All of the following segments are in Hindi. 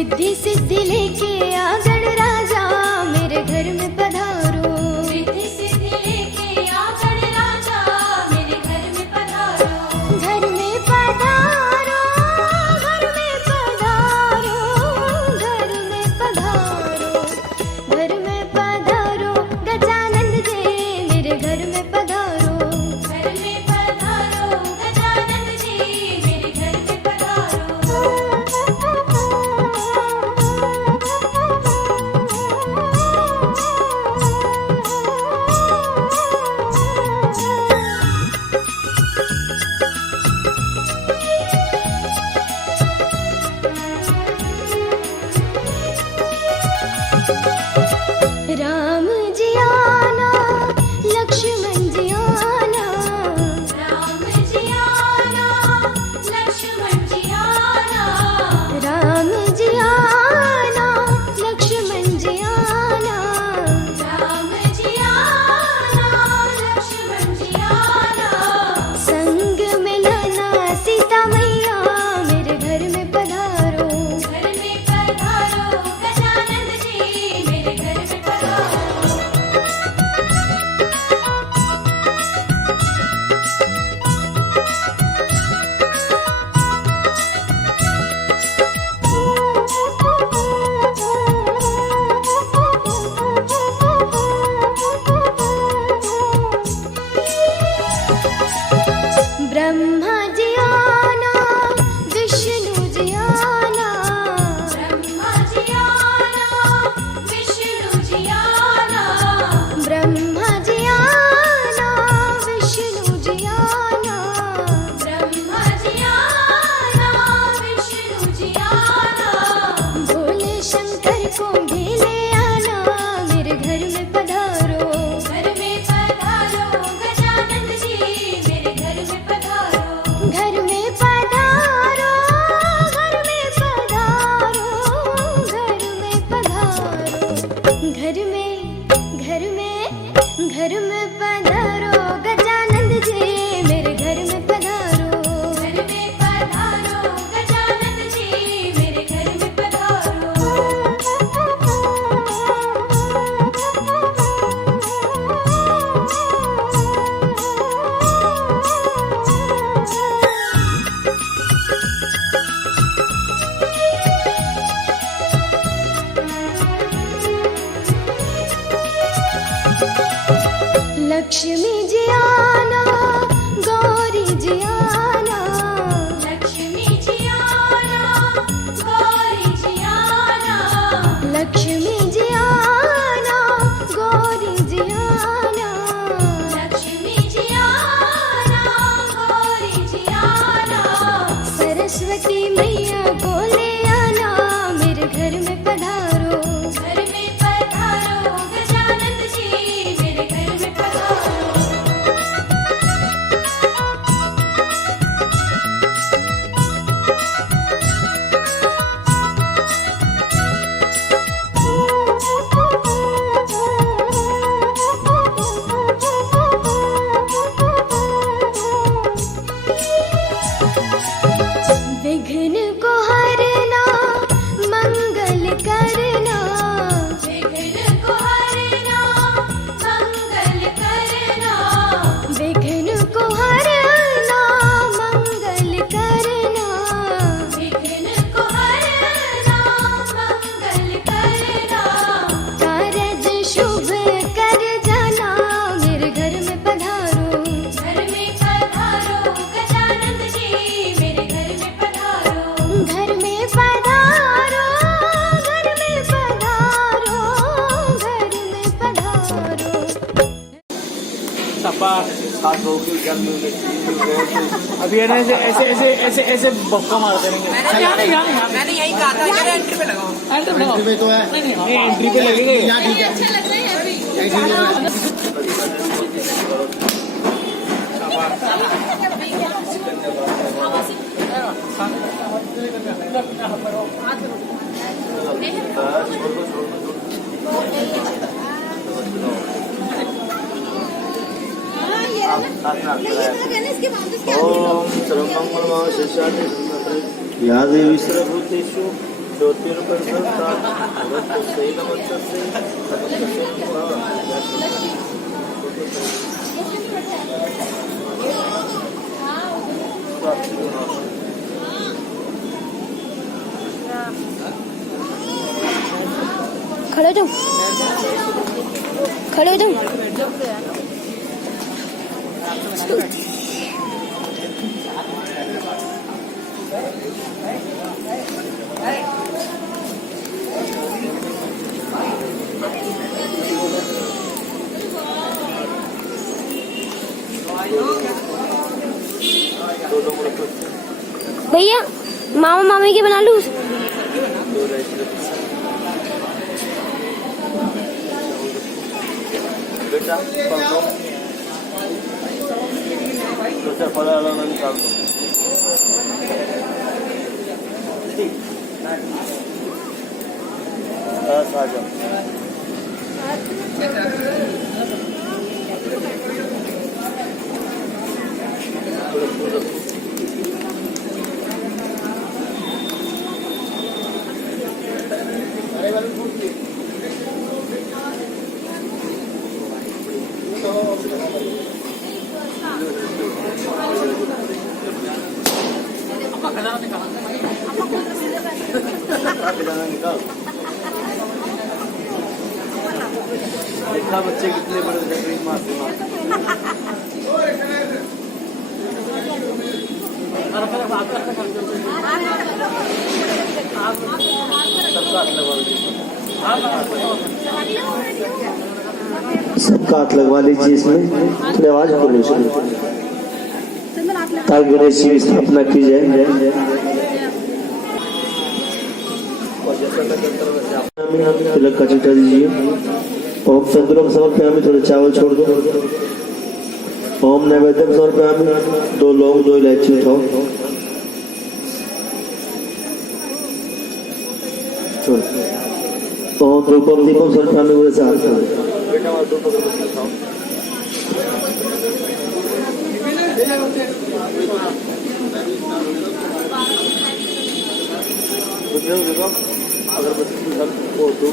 रिद्धि सिद्धि लेके आ गणराजा मेरे घर में पधारो। रिद्धि सिद्धि लेके आ गणराजा मेरे घर में पधारो। घर में पधारो, घर में पधारो, घर में पधारो, घर में पधारो गजानंद जी मेरे घर में पधारो। घर में पधारो गजानंद जी मेरे घर में पधारो। राम जी आना, लक्ष्मण जी आना, राम जी आना, लक्ष्मण जी आना। राम जी आना, लक्ष्मण जी आना, राम जी आना, लक्ष्मण जी आना। संग में लाना सीता मैया मेरे घर में पधारो। घर में पधारो गजानंद जी मेरे घर में पधारो। ब्रह्मा जी आना, विष्णु जी आना, ब्रह्मा जी आना, विष्णु जी आना। ब्रह्मा जी आना, विष्णु जी आना, ब्रह्मा जी आना, विष्णु जी आना। भोले शंकर को भी ले आना मेरे घर में पधारो। घर में पधारो गजानंद जी मेरे घर में पधारो। घर में पधारो, घर में पधारो, घर में पधारो, घर में, घर में, घर में पधारो गजानंद जी मेरे घर में पधारो। घर में पधारो गजानंद जी मेरे घर में पधारो। लक्ष्मी जी आना, गौरी जी आना, लक्ष्मी जी आना, गौरी जी आना। लक्ष्मी जी आना, गौरी जी आना, लक्ष्मी जी आना, गौरी जी आना। सरस्वती मैया को ले आना मेरे घर में पधारो। घर में पधारो गजानंद जी मेरे घर में पधारो। विघ्न को हरना, मंगल करना, विघ्न को हरना, मंगल करना। विघ्न को हरना, मंगल करना, विघ्न को हरना, मंगल करना। कारज शुभ कर जाना मेरे घर में पधारो। घर में पधारो गजानंद जी मेरे घर में पधारो। घर में पधारो, घर में पधारो, घर में पधारो। सपा सात लोगों के घर में अभी है ना ऐसे ऐसे ऐसे ऐसे ऐसे बक्का मारते रहेंगे। मैंने यही कहा था कि एंट्री पे लगाओ। एंट्री पे तो है, नहीं एंट्री पे लगेगा यहाँ, ठीक है। अच्छा लग रहा है अभी। ओम सर्वमंगलमय शिष्यार्थे या देवी सर्वभूतेषु खड़े हो जाओ, खड़े हो जाओ। भैया मामा मामी की बना लूं। बेटा फला निकाल दो। बस आ जाओ। देखा बच्चे कितने बड़े जगह माँ से सबका हाथ लगवा लीजिए इसमें, थोड़ी आवाज बोलो ताकि गणेश जी की स्थापना की जाए। तिलक का चिट्ठा दीजिए। ओम तंदुरम समर्पयामि, थोड़े चावल छोड़ दो। ओम नैवेद्यम समर्पयामि, 2 लौंग 2 इलायची उठाओ। ओम धूपम दीपम समर्पयामि, बोले से हाथ करो। बेटा वहाँ 2 पकड़ के खाओ। देखो अगरबत्ती को दो।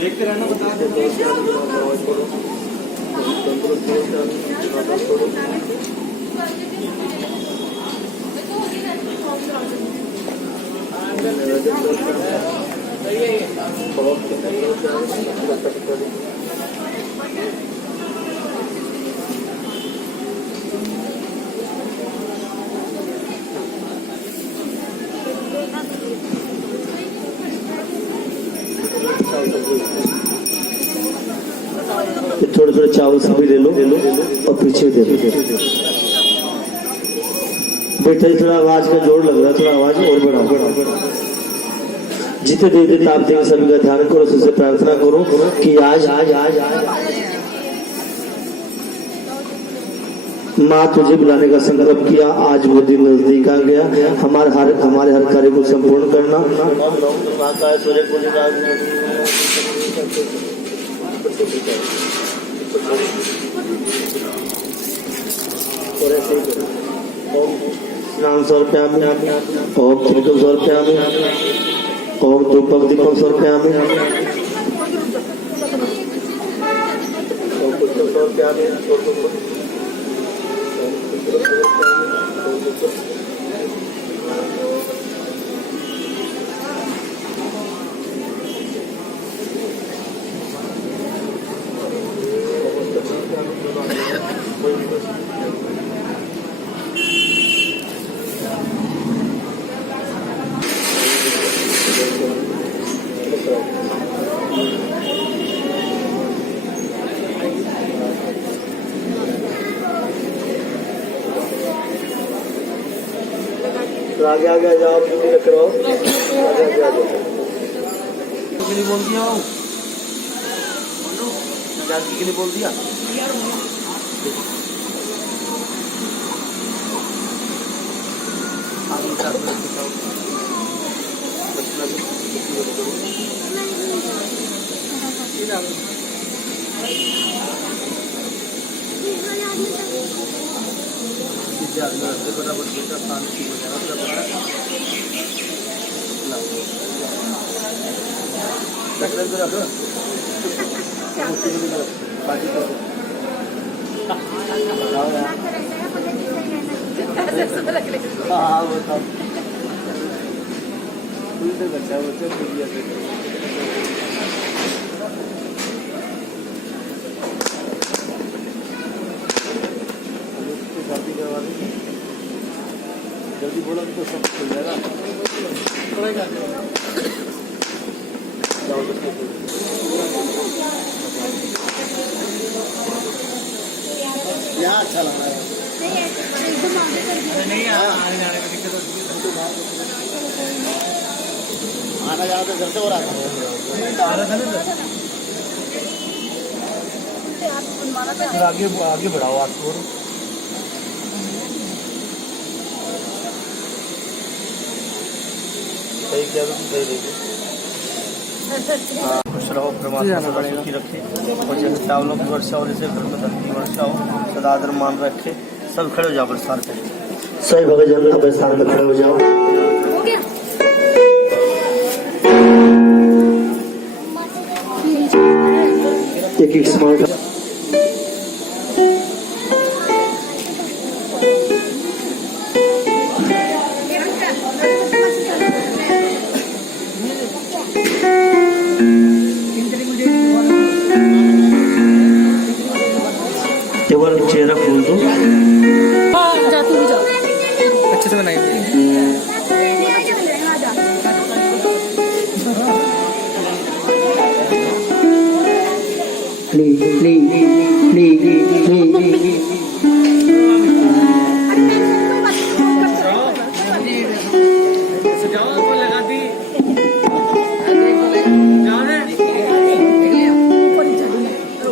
देखते रहना, बता थोड़े थोड़े चावल सभी ले लो और पीछे दे दो। बेटा जी थोड़ा आवाज का जोर लग रहा है, थोड़ा आवाज और बढ़ाओ। जितने देर देते आप देंगे सभी का ध्यान करो, सबसे प्रार्थना करो कि आज आज आज आज माँ तुझे बुलाने का संकल्प किया, आज वो दिन नजदीक आ गया। हमारे हर कार्य को संपूर्ण करना। स्नान समर्पयामि ओम त्रिकम समर्पयामि ओम धूपम दीपम समर्पयामि ओम पुष्पम समर्पयामि आगे आगे आ जाओ, ड्यूटी रख रहा हूँ, आगे आगे आ जाओ। के लिए बोल दिया हूँ, जानकी के लिए बोल दिया। हाँ बताओ, बच्चा शादी करवा देंगे, जल्दी बोला तो सब खुल जाएगा। यहाँ अच्छा लग रहा है, नहीं आने जाने में दिक्कत होती है, आना जाना तो घर से हो रहा था। आगे आगे बढ़ाओ आपको, सही किया तो सही देंगे। खुश रहो, परमात्मा सदा सुखी रखे और जैसे चावलों की वर्षा हो जैसे घर में धन की वर्षा हो, सदा आदर मान रखे। सब खड़े हो जाओ प्रस्थान पे, सही भगत अपने स्थान पर खड़े हो जाओ। एक एक समान केवल चेहरा खोल दो, अच्छे से बनाइए।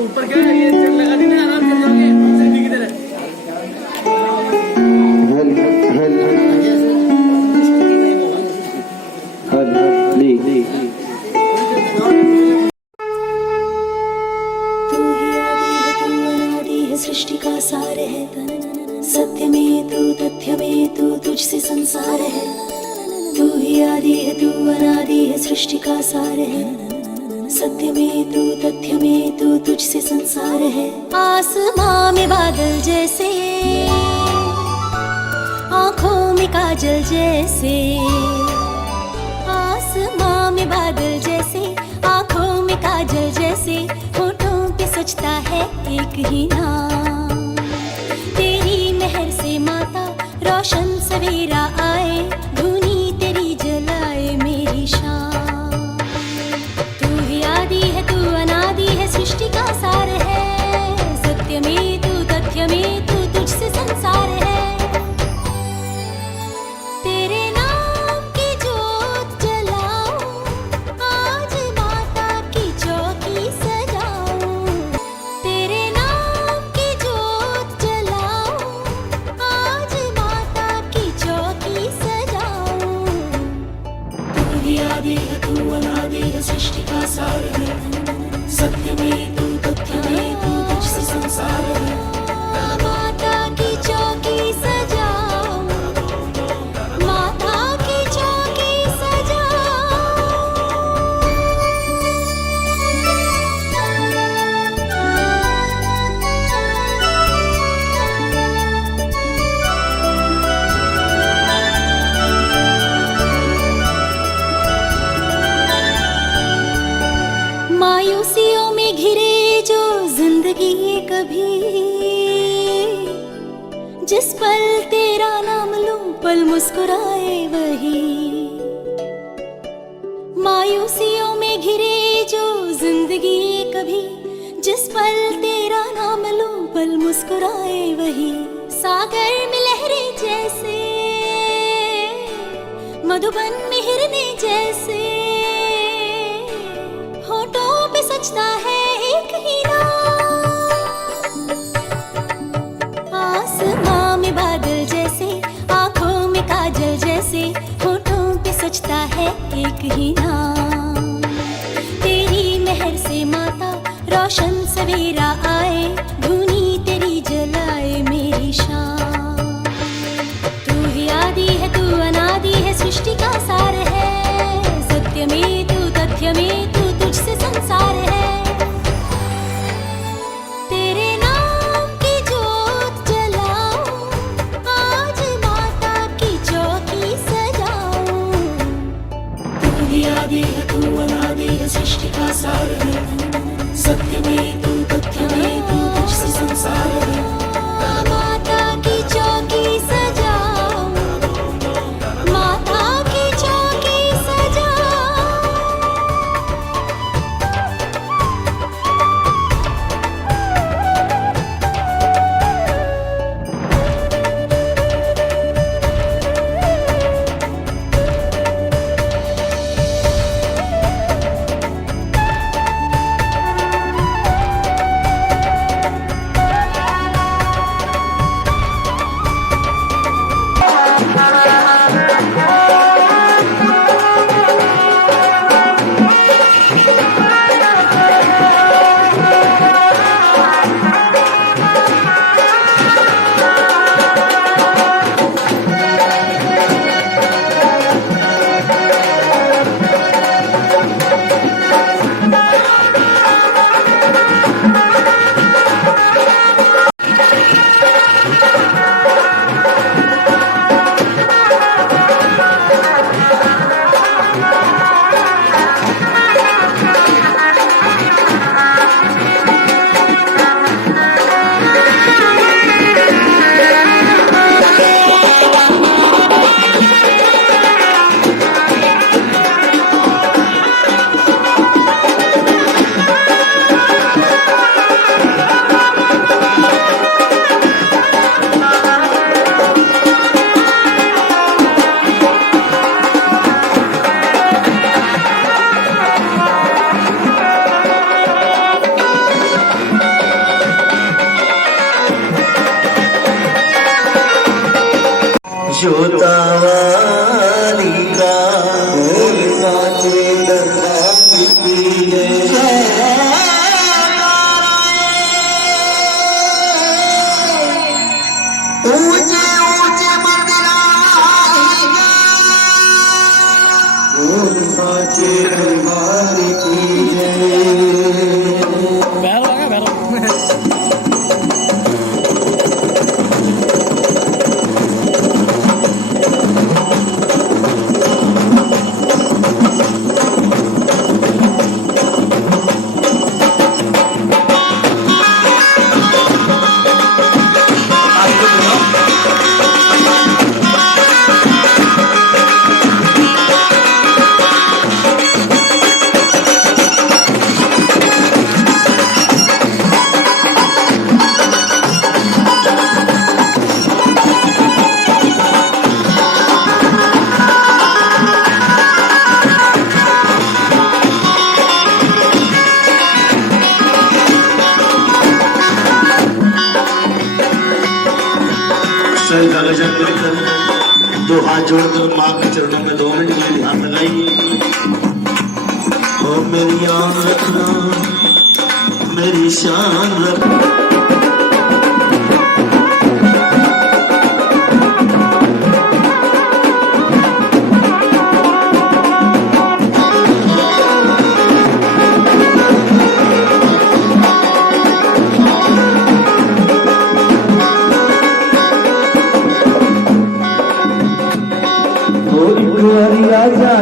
ऊपर क्या है, ये लगा दी ना, आराम कर जाओगे सीढ़ी की तरह। सृष्टि का सार है, सत्य में तू तथ्य में तू, तुझसे संसार है। तू ही आदि है, तू अनादि है, सृष्टि का सार है। सत्य में तू तथ्य में तू, तुझसे संसार है। आसमां में बादल जैसे, आँखों में काजल जैसे। आसमां में बादल जैसे, आँखों में काजल जैसे, होठों पे सजता है एक ही नाम। तेरी मेहर से माता रोशन सवेरा आए, धुनी तेरी जलाए मेरी शाम। तू ही आदि है, तू अनादि है, सृष्टि का सार है। सत्य में तू तथ्य में तू, तुझसे संसार है। तेरे नाम की जोत जलाऊं, आज माता की चौकी सजाऊं। तेरे नाम की जोत जलाऊं, आज माता की चौकी सजाऊं। जिंदगी ये कभी, जिस पल तेरा नाम लूं पल मुस्कुराए वही। मायूसियों में घिरे जो जिंदगी ये कभी, जिस पल तेरा नाम लूं पल मुस्कुराए वही। सागर में लहरें जैसे, मधुबन में हिरने जैसे, होठों पे सजता है एक ही नाम। आसमां में बादल जैसे, आंखों में काजल जैसे, होठों पे सजता है एक ही नाम। तेरी मेहर से माता रोशन सवेरा आए, धुनी तेरी जलाए मेरी शाम। तू ही आदि है, तू अनादि है, सृष्टि का सार है। सत्य में तू, तथ्य में तू, तुझसे संसार है। तेरे नाम की जोत जलाऊं, आज माता की चौकी सजाऊं। तू ही आदि है, तू अनादि है, सृष्टि का सार है। सत्य में तू, तथ्य में तू, तुझसे संसार है। माता की चौकी सजाऊं, माता की चौकी सजाऊं। जोतावाली का साचे दरबार की ऊंचे ऊंचे मंदिर साचे दरबार की दो हाथ जोड़कर मां के चरणों में 2 मिनट के लिए ध्यान लगाइए। ओ मेरी आन रखना, मेरी शान रखना। तुम्हारी आशा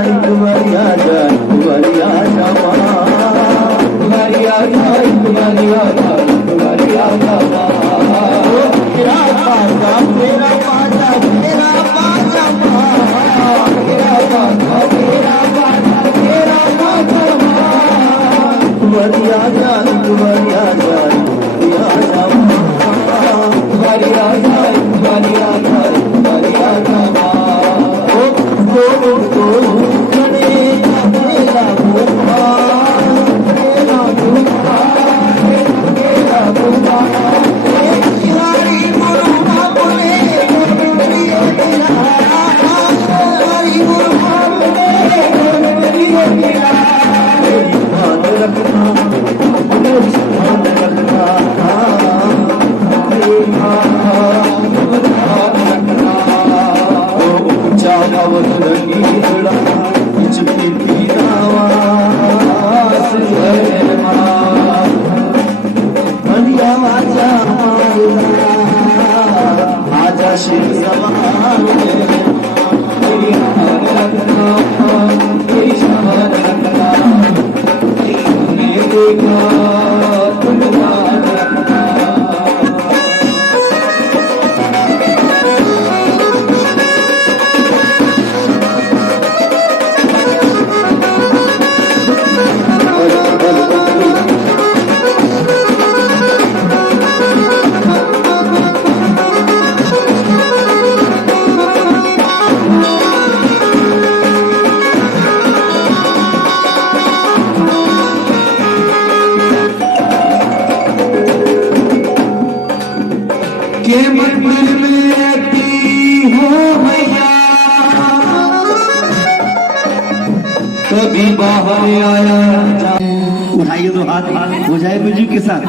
उठाइए तो हाथ हो जाए म्यूजिक के साथ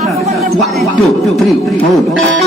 1 2 3 4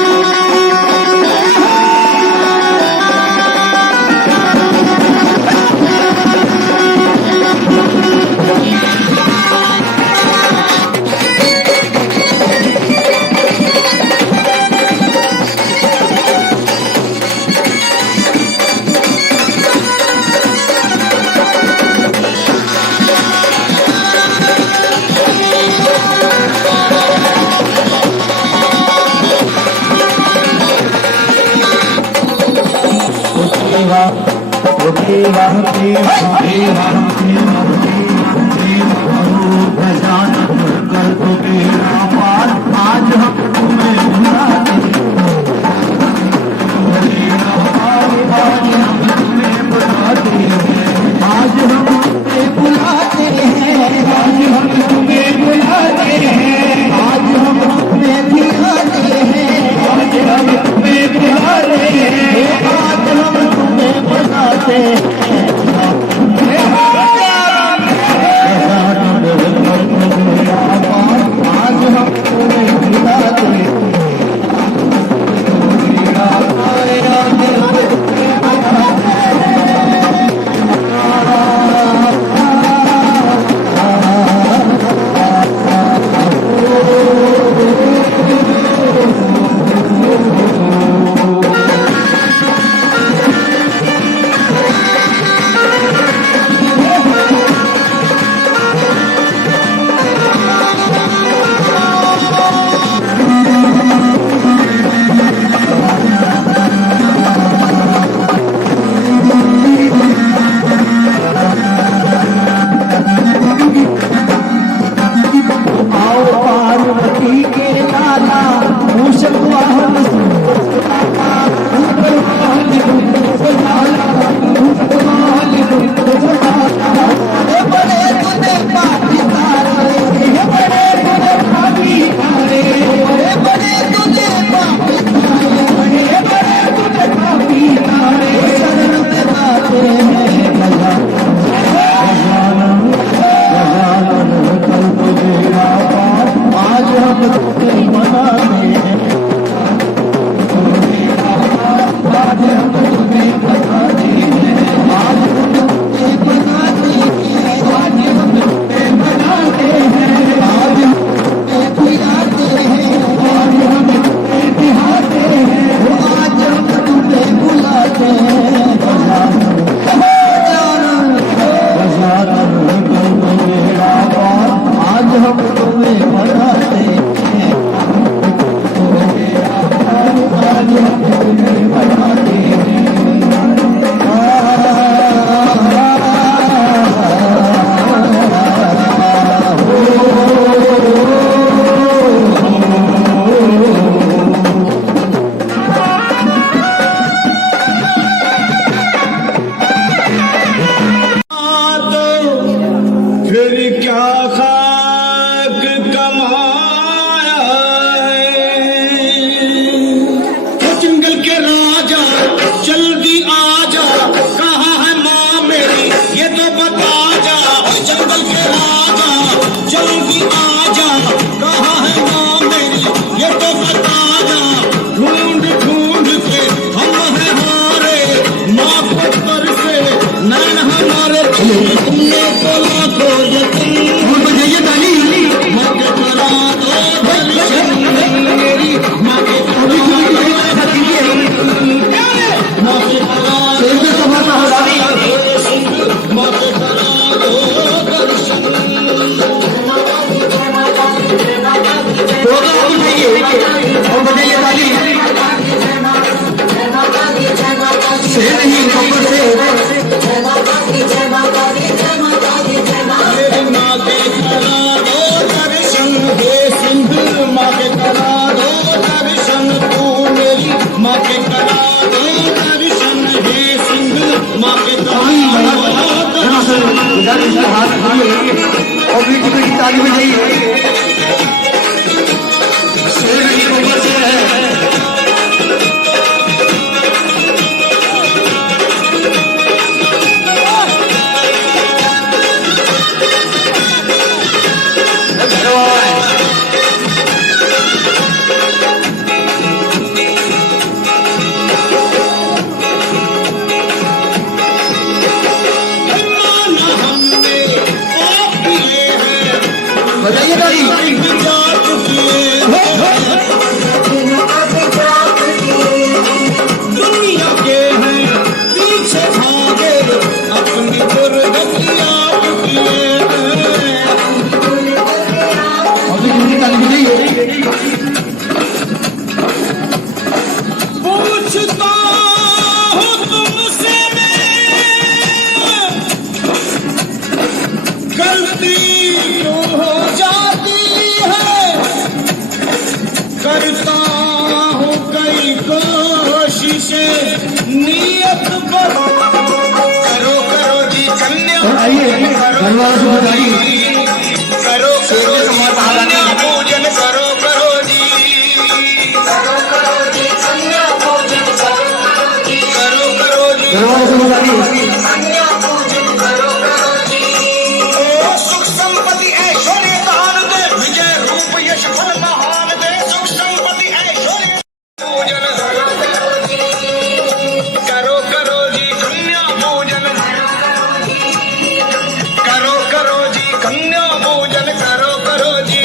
आज हम मनाते हैं करता हूँ कई कोशिशें नियत पर करो करो जी कन्या करो करो कन्या पूजन करो करो जी करो करो जी कन्या पूजन करो करो जी कन्या पूजन करो करो जी ओ सुख संपत्ति ऐश्वर्य दान दे विजय रूप यश फल महान दे सुख संपत्ति ऐश्वर्य पूजन करो करो जी कन्या पूजन करो करो जी कन्या पूजन करो करो जी कन्या पूजन करो करो जी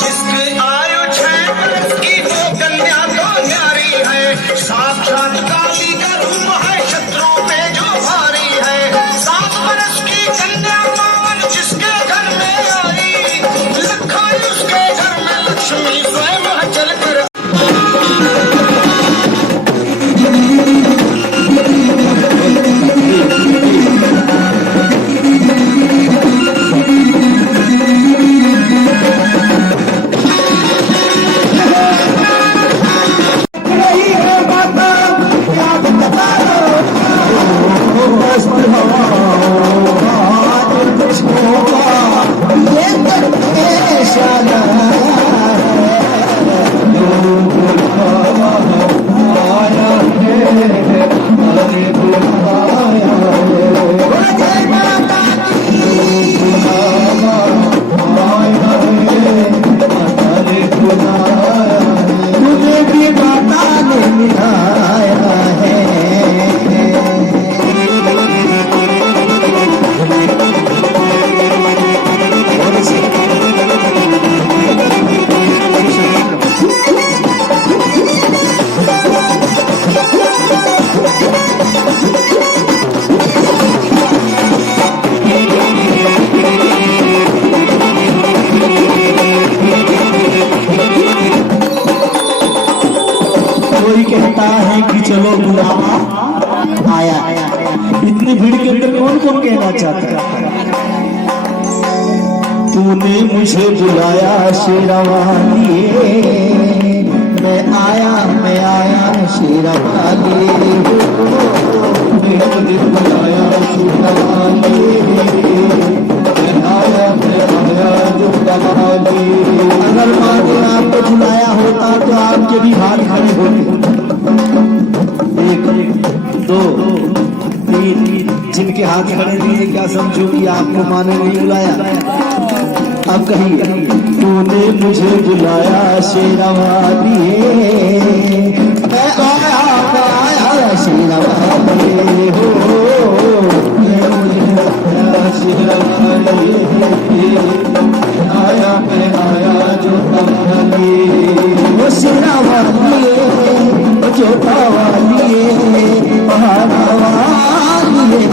जिसकी आयु 6 वर्ष की वो कन्या तो न्यारी है साक्षात काली का रूप है शत्रुओं पे जो भारी है 7 वर्ष की कन्या पावन जिसके घर में आई लखा उसके घर में लक्ष्मी स्वयं चल कर कोई कहता है कि चलो बुलावा आया, इतनी भीड़ के अंदर कौन कौन कहना चाहता है तूने मुझे बुलाया शेरवाली मैं आया शेरवाली तूने मुझे बुलाया शेरवाली मैं आया शेरवाली अगर माँ ने आपको बुलाया होता तो आपके भी हाथ खड़े होते 1 2 3 जिनके हाथ खड़े दिए क्या समझो कि आपको माँ ने नहीं बुलाया। अब कहिए तूने मुझे बुलाया शेरवाली मैं आया शेरवाली हो मैं मुझे बुलाया शेरवाली मैं आया जो तवाली वो शेरवाली जो तवाली पहाड़ा वाली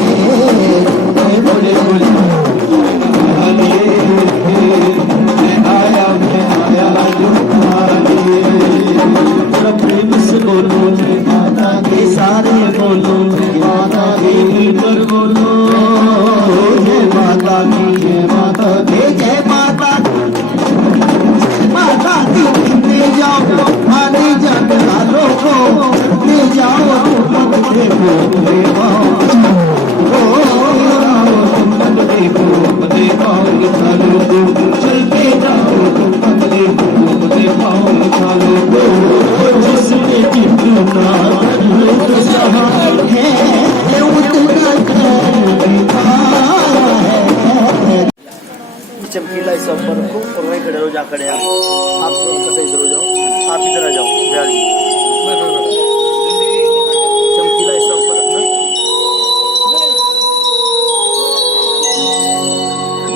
बोले बोले प्रेम से बोलो माता के सारे बोलो माता देवी पर बोलो जय माता की जय माता की जय माता माता की ले जाओ आने जाने वालों को ले जाओ तुम देखो देखो चलते जाओ तुम देखो जिसने जितना सहाय है उतना चमकीला इस ऊपर रखो और वहीं खड़े हो जा खड़े आप सही इधर हो जाओ आप इधर आ जाओ बिहारी चमकीला इस ऊपर रखना।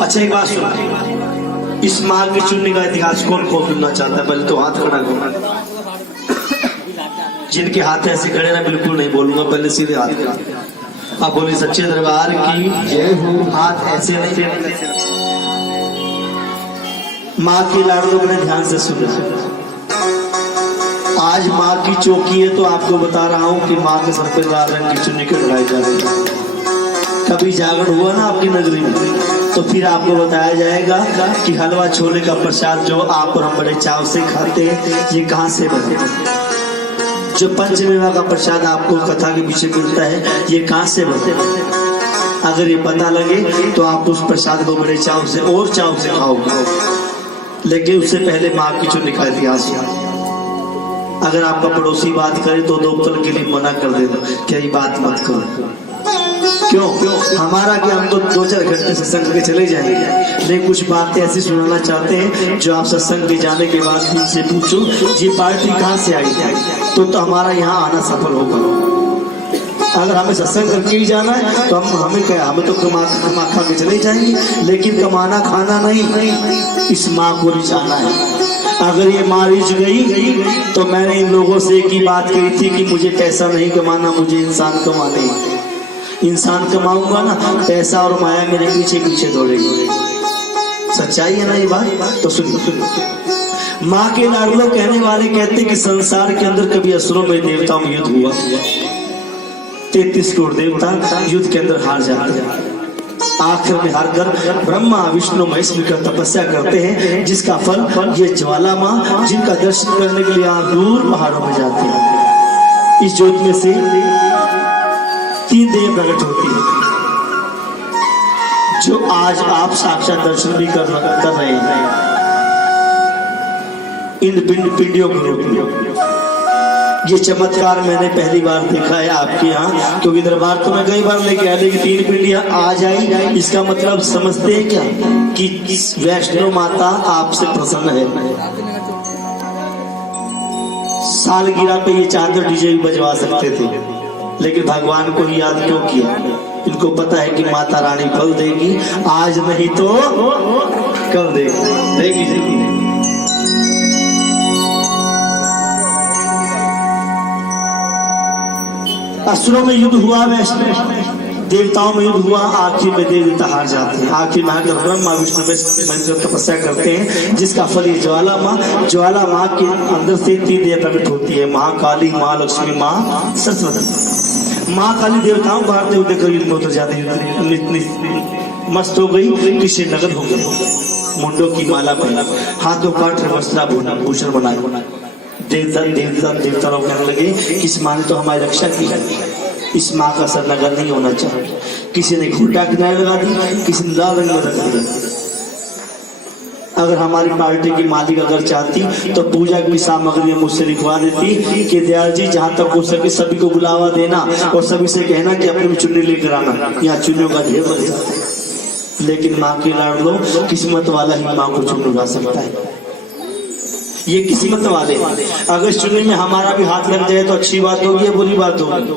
अच्छा एक बात सुनो इस माल में चुनने का इतिहास कौन कौन सुनना चाहता है पहले तो हाथ खड़ा करो जिनके हाथ ऐसे खड़े ना बिल्कुल नहीं बोलूंगा पहले सीधे हाथ खड़ा आप बोली सच्चे दरबार की जय हो। हाथ ऐसे नहीं, माँ की लाडलो बड़े ध्यान से सुनो। आज माँ की चौकी है तो आपको बता रहा हूँ कि माँ के सर पे लाल रंग की चुन्नी कढ़ाई जा रही है। कभी जागरण हुआ ना आपकी नगरी में तो फिर आपको बताया जाएगा कि हलवा छोले का प्रसाद जो आप और हम बड़े चाव से खाते हैं ये कहाँ से बने। जो पंचमेवा का प्रसाद आपको कथा के पीछे मिलता है ये कहाँ से बने। अगर ये पता लगे तो आप उस प्रसाद को बड़े चाव से और चाव से खाओगे। लेकिन उससे पहले माँ की चुन्नी का इतिहास है। अगर आपका पड़ोसी बात करे तो दो पल के लिए मना कर देना, क्या ये बात मत करो। क्यों? हमारा कि हम तो 2-4 घंटे सत्संग के चले जाएंगे, लेकिन कुछ बातें ऐसी सुनाना चाहते हैं जो आप सत्संग के जाने के बाद उनसे पूछो ये पार्टी कहाँ से आई तो हमारा यहाँ आना सफल होगा। अगर हमें सत्संग करके ही जाना है तो हमें तो कमा खा के चले जाएंगे, लेकिन कमाना खाना नहीं, इस माँ को रिझाना है। अगर ये माँ रिझ गई तो मैंने इन लोगों से एक ही बात कही थी कि मुझे पैसा नहीं कमाना, मुझे इंसान कमाने हैं। इंसान कमाऊंगा ना, पैसा और माया मेरे पीछे पीछे दौड़ेगी। सच्चाई है ना ये बात? तो सुनिए, माँ के लाडलो कहने वाले कहते कि संसार के अंदर कभी असुरों में देवताओं में युद्ध हुआ। 33 करोड़ देवता युद्ध के अंदर हार जाते हैं। आखिर में हारकर ब्रह्मा विष्णु महेश मिलकर तपस्या करते हैं, जिसका फल ये ज्वाला माँ जिनका दर्शन करने के लिए आप दूर पहाड़ों में जाते हैं। इस ज्योति में से 3 देव प्रकट होती है जो आज आप साक्षात दर्शन भी कर रहे हैं। इन पिंडियों के रूप में ये चमत्कार मैंने पहली बार देखा है आपके यहाँ, क्योंकि दरबार तो मैं कई बार लेके आया, लेकिन 3 पिंडियां आज आई। इसका मतलब समझते हैं क्या कि वैष्णो माता आपसे प्रसन्न है। सालगिरह पे ये चादर डीजे भी बजवा सकते थे, लेकिन भगवान को ही याद क्यों किया? इनको पता है कि माता रानी फल देगी, आज नहीं तो कल देगी। असुरों में युद्ध हुआ, वैष्णो देवताओं में युद्ध हुआ, आखिर में देवता हार जाते हैं। आखिर में हारकर ब्रह्मा विष्णु में तपस्या करते हैं, जिसका फल ये ज्वाला माँ के अंदर से 3 देव प्रकट होती है। महाकाली, माँ लक्ष्मी, माँ सरस्वती। माँ काली देवताओं को हारते हुए देखकर युद्ध में उतर जाती है। मस्त हो गई, किसी नगद हो गई, मुंडों की माला पहना, हाथों काट वस्त्राभूषण बनाए। देवता लोग कहने लगे कि इस माँ ने तो हमारी रक्षा की है, इस माँ का सर नगर नहीं होना चाहिए। किसी ने घूटा किनारे लगा दी, किसी ने लाल रंग में रख दिया। अगर हमारी पार्टी की मालिक अगर चाहती तो पूजा की सामग्री मुझसे लिखवा देती कि दयाल जी जहाँ तक हो सके सभी को बुलावा देना और सभी से कहना कि अपनी भी चुन्नी लेकर आना, यहाँ चुन्नियों का ढेर बन जाता है। लेकिन माँ के लाडलो, किस्मत वाला ही माँ को चुन्नी उड़ा सकता है। ये किस्मत वाले, अगर चुन्नी में हमारा भी हाथ लग जाए तो अच्छी बात होगी या बुरी बात होगी?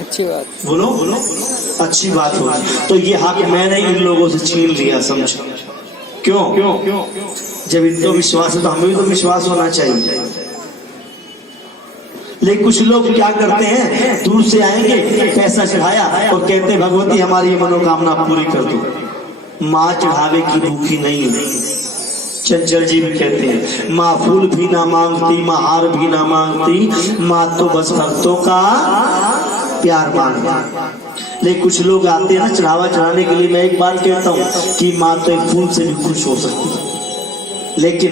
अच्छी बात। बोलो अच्छी बात होगी। तो ये हक मैंने इन लोगों से छीन लिया, समझो। क्यों? जब इनको विश्वास है तो हमें भी तो विश्वास होना चाहिए। लेकिन कुछ लोग क्या करते हैं, दूर से आएंगे, पैसा चढ़ाया और कहते हैं भगवती हमारी ये मनोकामना पूरी कर दो। माँ चढ़ावे की भूखी नहीं है। चंचल जी भी कहते हैं माँ फूल भी ना मांगती, माँ हार भी ना मांगती, माँ तो बस भक्तों का प्यार मांगती। लेकिन कुछ लोग आते हैं ना चढ़ावा चढ़ाने के लिए। मैं एक बात कहता हूँ कि माँ तो एक फूल से भी खुश हो सकती है, लेकिन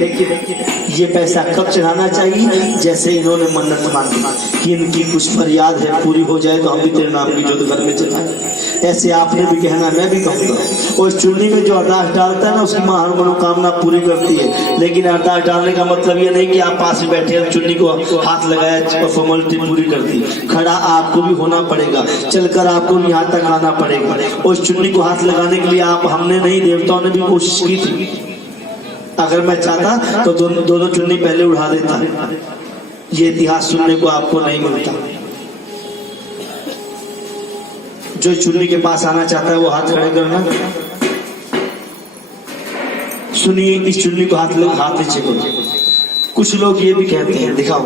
ये पैसा कब चढ़ाना चाहिए? जैसे इन्होंने मन्नत मांगी कि इनकी कुछ फरियाद है पूरी हो जाए तो हम भी तेरे नाम की ज्योत घर में चढ़ाएं। ऐसे आपने भी कहना, मैं भी कहूँगा। और इस चुन्नी में जो अरदास डालता है ना उसकी माँ हर मनोकामना पूरी करती है। लेकिन अरदास डालने का मतलब ये नहीं कि आप पास में बैठे हैं चुन्नी को हाथ लगाया और फॉर्मेलिटी पूरी कर दी। खड़ा आपको भी होना पड़ेगा, चलकर आपको यहाँ तक आना पड़ेगा। और इस चुन्नी को हाथ लगाने के लिए आप, हमने नहीं, देवताओं ने भी कोशिश की थी। अगर मैं चाहता तो दोनों चुन्नी पहले उड़ा देता। ये इतिहास सुनने को आपको नहीं मिलता। जो चुन्नी के पास आना चाहता है वो हाथ खड़े करना। सुनिए, इस चुन्नी को हाथ नीचे करो। कुछ लोग ये भी कहते हैं, दिखाओ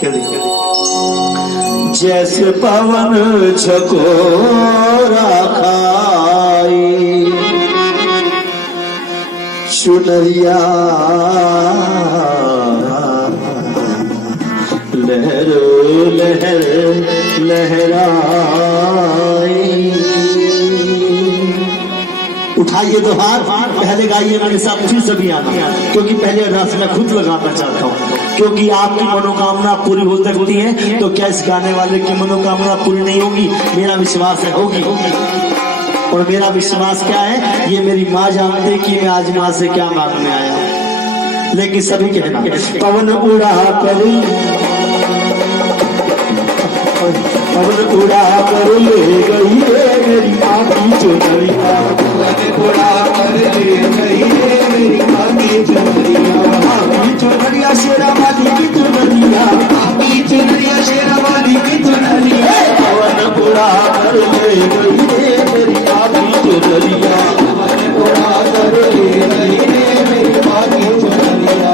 क्या दिखाओ, जैसे पवन झकोरा खाए चुनरिया लहर लहर लहराए। उठाइए दो हाथ, पहले गाइए मेरे साथ, फिर सभी आना, क्योंकि पहले अरदास मैं खुद लगाना चाहता हूँ, क्योंकि आपकी मनोकामना पूरी हो सकती है तो क्या इस गाने वाले की मनोकामना पूरी नहीं होगी? मेरा विश्वास है होगी। और मेरा विश्वास क्या है, ये मेरी माँ जानती है कि मैं आज माँ से क्या मांगने आया। लेकिन सभी कहना, पवन उड़ा कर, पवन उड़ा कर ले गई रे मेरी माँ की चुनरिया, पवन उड़ा कर ले गई रे मेरी माँ की चुनरिया, माँ की चुनरिया शेरा वाली की चुनरिया, माँ की चुनरिया शेरा वाली की चुनरिया, पवन उड़ा कर ले गई रे मेरी माँ की चुनरिया, पवन उड़ा कर ले गई रे मेरी माँ की चुनरिया।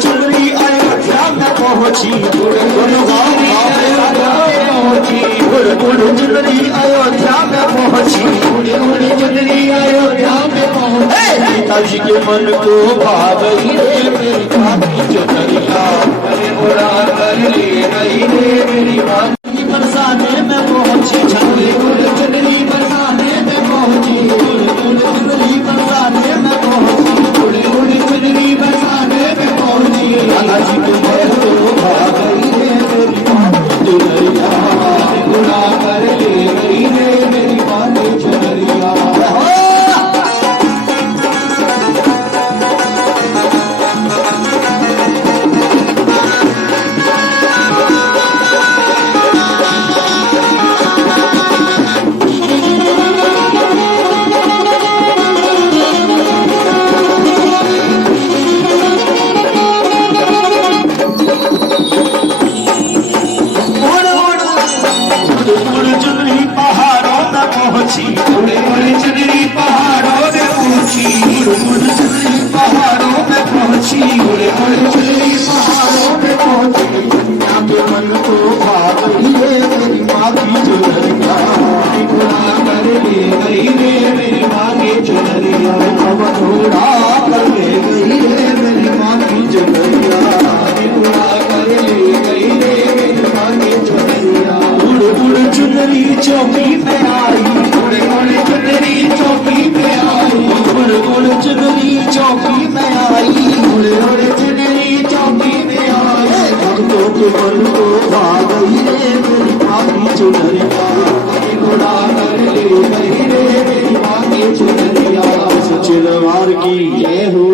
चुनरी अयोध्या में पहुंची, चुनरी अयोध्या में पहुंची, चुनरी अयोध्या में पहुंची, पिताजी के मन को भा गई रे मेरी माँ की चुनरिया, उड़ा कर ले गई रे मेरी माँ की बरसाने में पहुंची, चुनरी बरसाने में पहुंची, चुनरी बरसाने में पहुंची, चुनरी बरसाने में पहुंची, पिताजी के मन को भा गई रे मेरी माँ की चुनरिया, उड़ा कर ले गई रे मेरी माँ की चुनरिया। चुनरी पहाड़ों में पहुंची, चुनरी पहाड़ों में पहुंची, चुनरी पहाड़ों में पहुंची, चुनरी पहाड़ों में पहुंची, आपके मन को भा गई रे मेरी माँ की चुनरिया, उड़ा कर ले गई रे मेरी माँ की चुनरिया, पवन उड़ा कर ले गई रे मेरी माँ की चुनरिया, उड़ा कर ले गई रे मेरी माँ की चुनरिया। चुनरी चौकी में आई, चुनरी चौकी में आई, चुनरी चौकी में आई, चुनरी चौकी में आई, भक्तों के मन को भा गई रे मेरी माँ की चुनरिया, उड़ा कर ले गई रे मेरी माँ की चुनरिया। चिरवार की जय हो।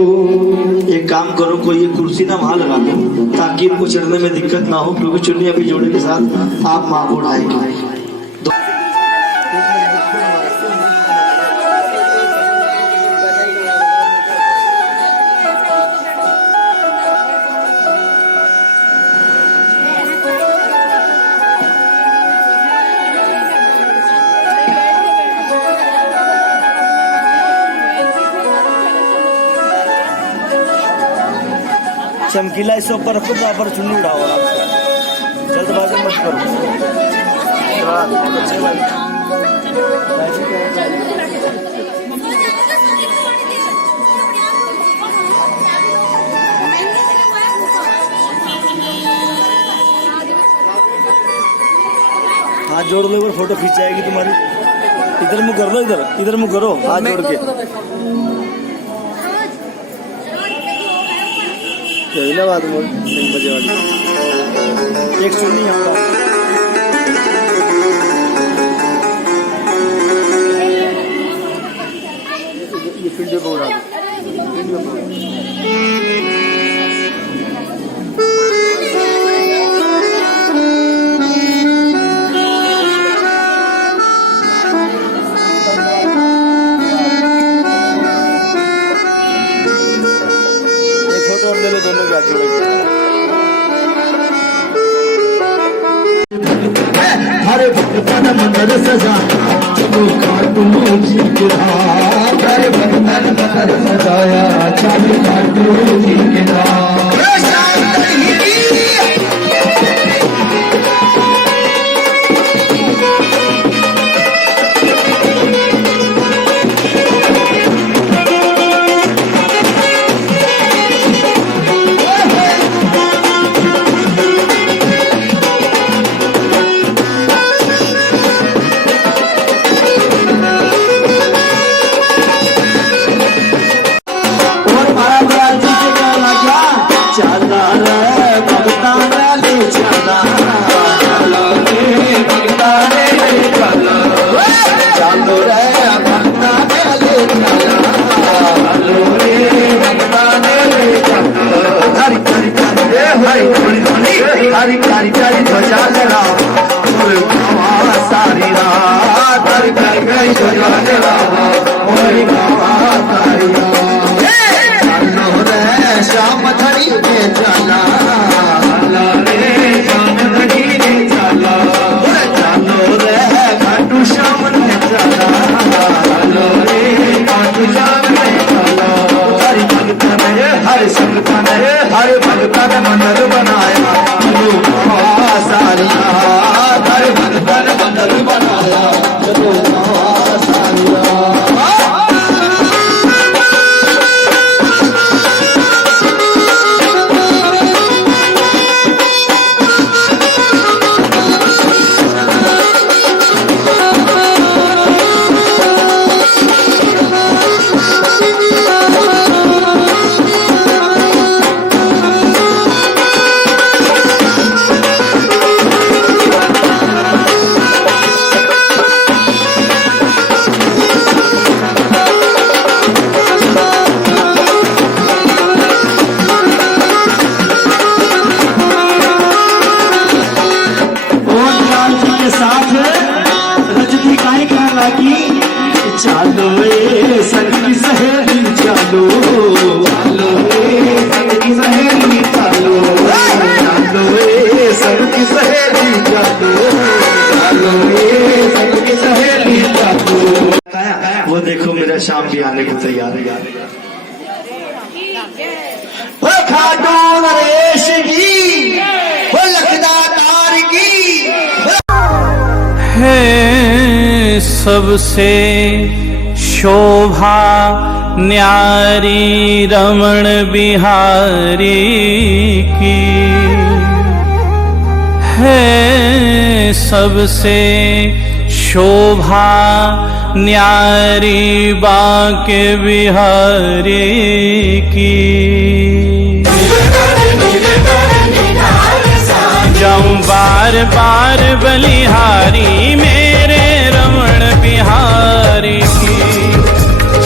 एक काम करो, कोई ये कुर्सी ना वहां लगा दो ताकि इनको चढ़ने में दिक्कत ना हो, क्योंकि चुन्नी अभी जोड़े के साथ आप माँ को उठाएंगे। चमकीला इस ऊपर रखो, बराबर चुन्नी उठाओ, जल्दबाजी मत करो। हाथ जोड़ लो, फोटो खींच जाएगी तुम्हारी। इधर मुँह कर लो, इधर मुँह करो, हाथ जोड़ के। ना बात बोल, बजे वाली एक चुन्नी हमारा। ये पिंडे को उड़ा दो। मंदिर सजाया चलो खाटू जी के धाम घर बंधन मंदिर सजाया चलो खाटू जी के धाम हरी कारी कारी ध्वजा लहराओ मोर गावा सारी रात हरी कारी कारी ध्वजा लहराओ मोर गावा सारी रात चलो रे श्याम धनी के चला चलो रे श्याम धनी के चला चलो रे खाटू श्याम ने चला चलो रे खाटू श्याम ने चला हरि भगतन हरि संगतन हरि भगतन मंदिर बनाया सारिया हर भगतन मंदिर बनाया चलो सारिया चलो ए संगी सहेली चलो चलो ए संगी सहेली चलो चलो ए संगी सहेली चलो चलो ए संगी सहेली चलो वो देखो मेरा शाम भी आने को तैयार है वो खाटू नरेश की वो लखदा तार की है सबसे शोभा न्यारी रमण बिहारी की है सबसे शोभा न्यारी बांके बिहारी की जाऊं बार बार बलिहारी मेरे रमण बिहारी की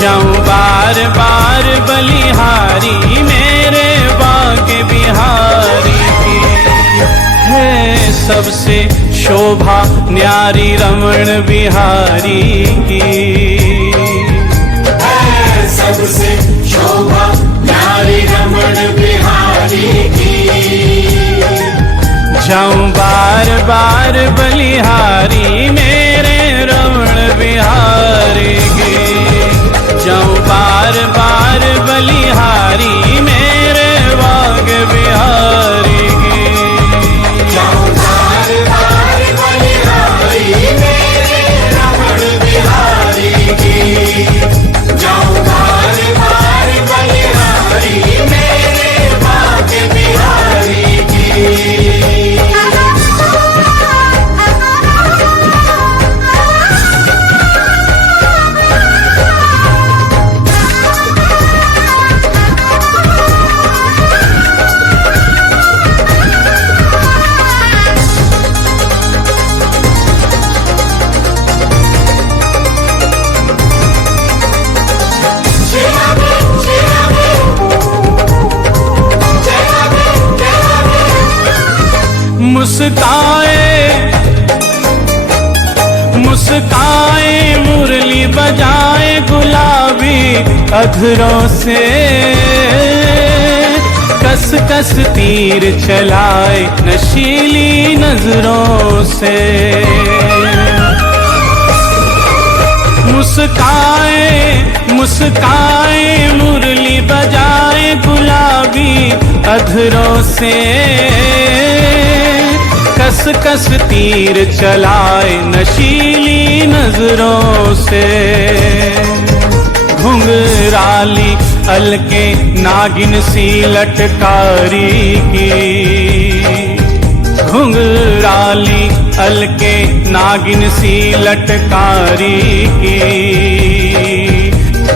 जाऊं बार बार बलिहारी मेरे बांके बिहारी की है सबसे शोभा न्यारी रमण बिहारी की है सबसे शोभा न्यारी रमण बिहारी की जाऊं बार बार बलिहारी मेरे रमण बिहारी की जाऊं बार बार बलिहारी मेरे बाग बिहारी की जाऊं बार बार बलिहारी मेरे रमण बिहारी की जाऊं बार बार बलिहारी मेरे बाग बिहारी की मुस्काए मुरली बजाए गुलाबी अधरों से कस कस तीर चलाए नशीली नजरों से मुस्काए मुस्काए मुरली बजाए गुलाबी अधरों से, कस कस तीर चलाए नशीली नजरों से। घुंघराली अलके नागिन सी लटकारी की, घुंघराली अलके नागिन सी लटकारी की।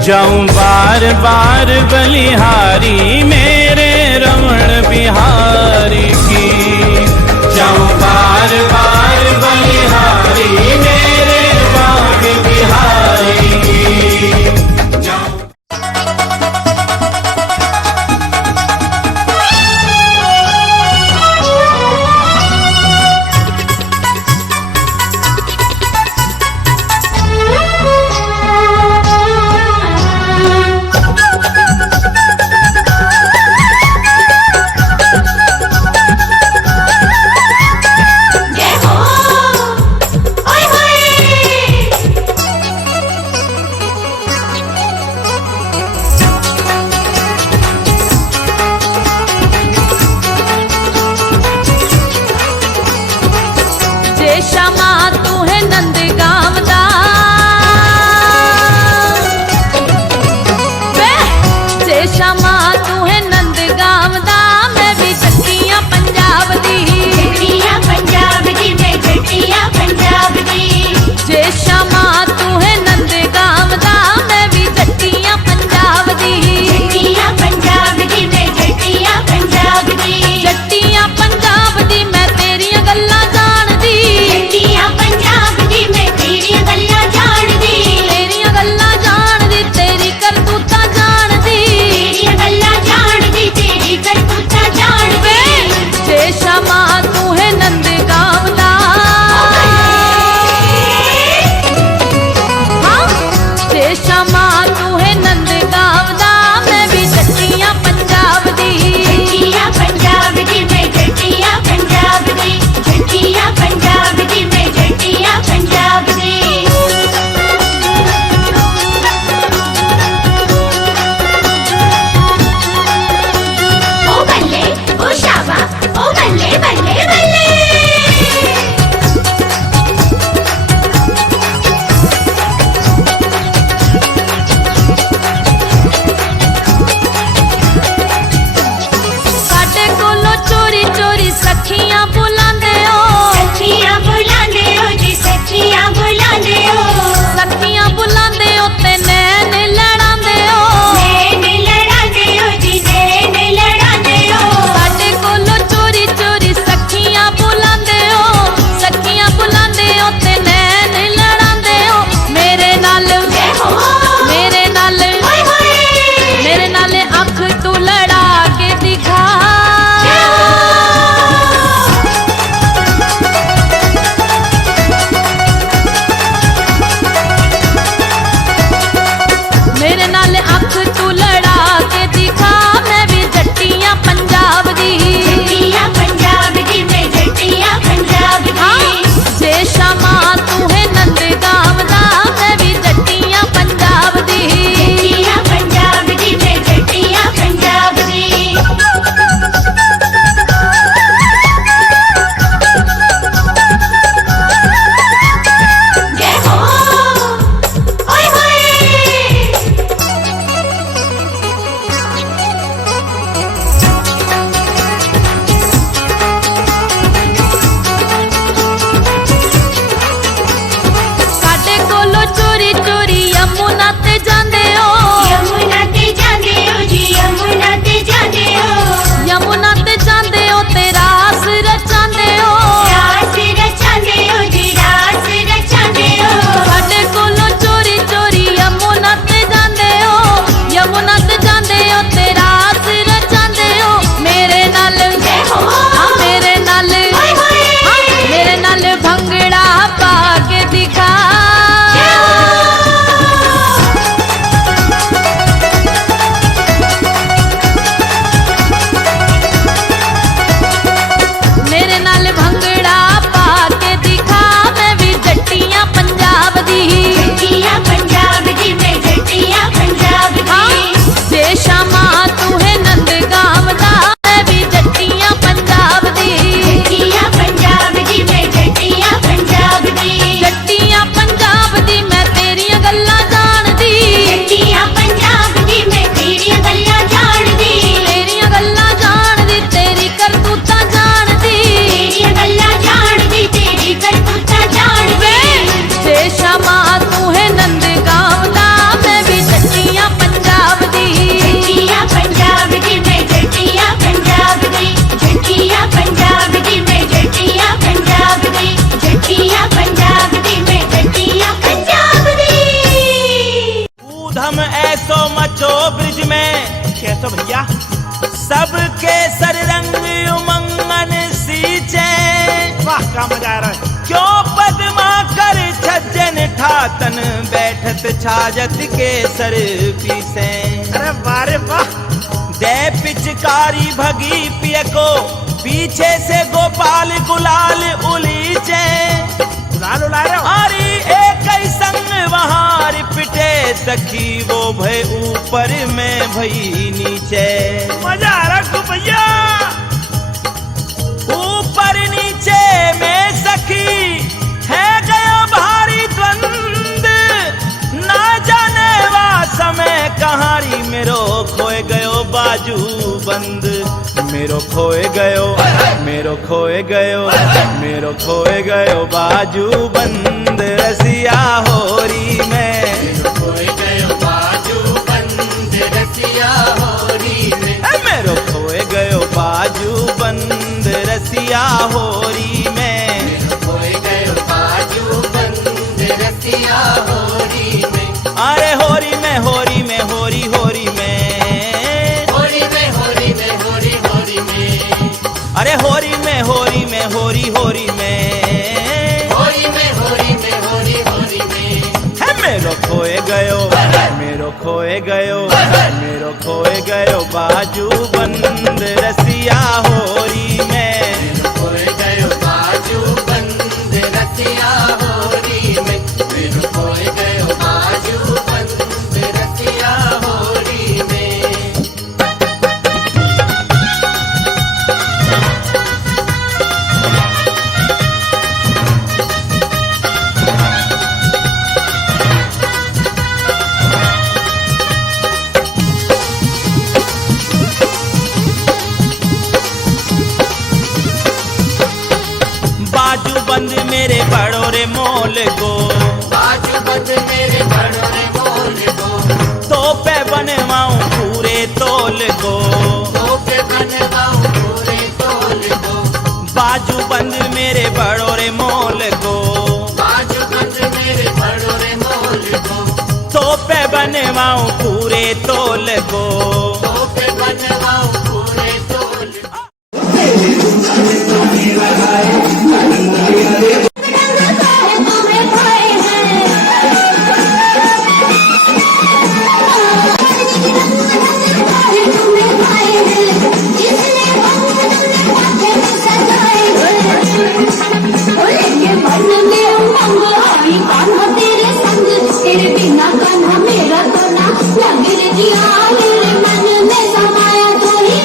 जाऊं बार बार बलिहारी मेरे रमण बिहारी की, जाऊं बार बार बलिहारी मेरे बाग बिहारी की। तेरिया पक्का मजा आ रहा है। क्यों पद्मा कर छज्जन ठातन बैठत छाजत के सर पीसे। अरे वाह रे वाह। दे पिचकारी भगी पिय को पीछे से गोपाल गुलाल उलीचे। गुलाल उला रहे हो? हरी एक ही संग वहां पिटे तकी वो भय ऊपर में भई नीचे। मजा आ रहा है भैया। ऊपर नीचे में सखी है गयो भारी द्वंद। ना जाने वा समय कहारी मेरो खोए गयो बाजू बंद। मेरो खोए गयो मेरो खोए गयो मेरो खोए गयो बाजू बंद। रसिया होरी में खोए गयो बाजू बंद। रसिया होरी में मेरो खोए गयो बाजू बंद। रसिया होरी में खोए गयो बाजू बंद। रसिया होरी में। अरे होरी में होरी में होरी होरी में होरी में होरी में होरी होरी में। अरे होरी में होरी में होरी होरी में होरी में होरी में होरी होरी में। है मेरो खोए गयो मेरो खोए गयो मेरो खोए गयो बाजू बंद। रसिया होरी में खोए गयो बाजू बंद। रसिया होरी में मेरो खोए गयो बाजू बंद। रसिया होरी में। बाजू बंद मेरे बड़ो रे मोल गो। बाजू बंद मेरे बड़ो रे मोल गो। तो पे बनवाऊं पूरे तोल गो। तो पे बनवाऊं पूरे तोल गो। बाजू बंद मेरे बड़ो रे मोल गो। बाजू बंद मेरे बड़ो रे मोल गो। तो पे बनवाऊं पूरे तोल गो। तो पे बनवाऊं पूरे तोल। तेरे बिना कान्हा मेरा तो ना लगे रे जिया। मेरे मन में समाया तू ही।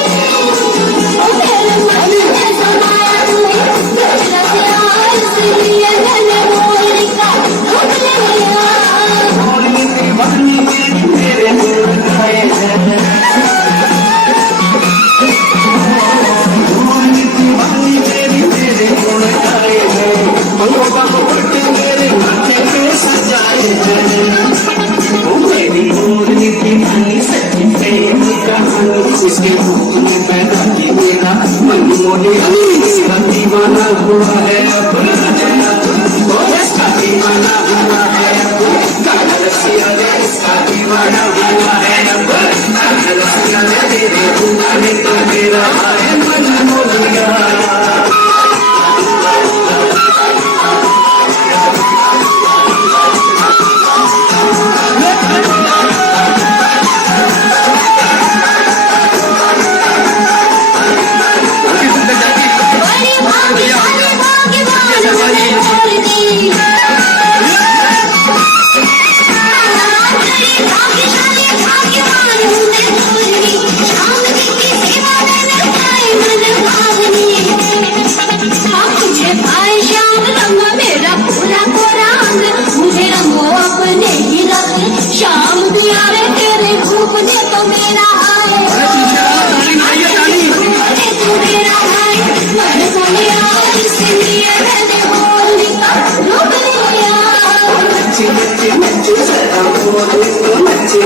ओ तेरे मन में समाया तू ही। तेरा प्यार इसलिए मैंने बोल का रोक लिया। इसके में पैदा की मेरा मन मोने इसका दीवाना हुआ है। इसका दीवाना हुआ है। रसिया ने इसका दीवाना हुआ है। रसिया ने तेरे दीवाने का मेरा है मन मोलिया। शाम दिया रे तेरे धूप ने तो मेरा आए। तू मेरा भाई मन बोलिया इसलिए मैंने बोल का रोक लिया। नच्चे नच्चे नच्चे सदा बोले तो नच्चे।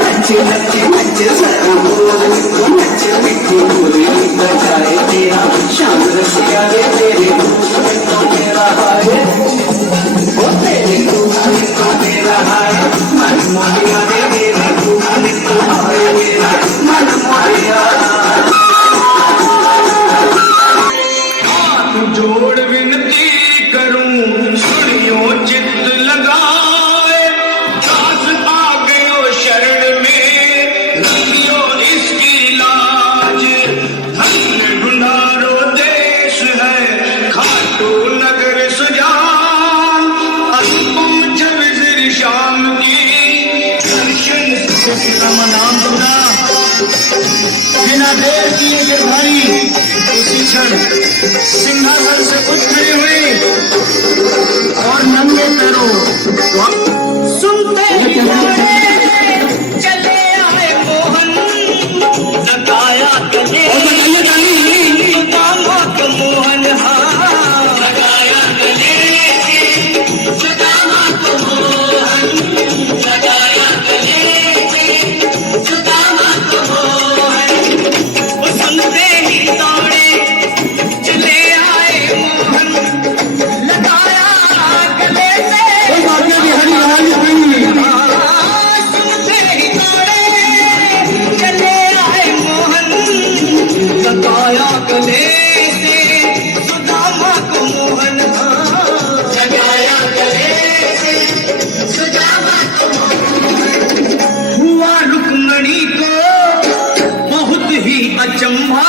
नच्चे नच्चे नच्चे सदा बोले तो नच्चे। मिट्टी बोले बजाए तेरा शाम रसिया रे तेरे धूप में तो मेरा है। तेरे धूप में तो मेरा है मन मोलिया रे। तेरे धूप में तो है मेरा मन मोलिया। बिना देर किए गिरधारी उसी क्षण सिंहासन से उठ खड़ी हुई और नंगे पैरों सुनते ही चले आए मोहन लगाया गले सुदामा का मोहन लगाया गले सुदामा का मोहन लगाया गले सुदामा का मोहन वो सुनते ही दौड़े चले आए मोहन लगाया गले से सुनते ही दौड़े चले आए मोहन लगाया गले से सुदामा को मोहन लगाया गले से सुदामा को हुआ रुक्मणी को बहुत ही अचंभा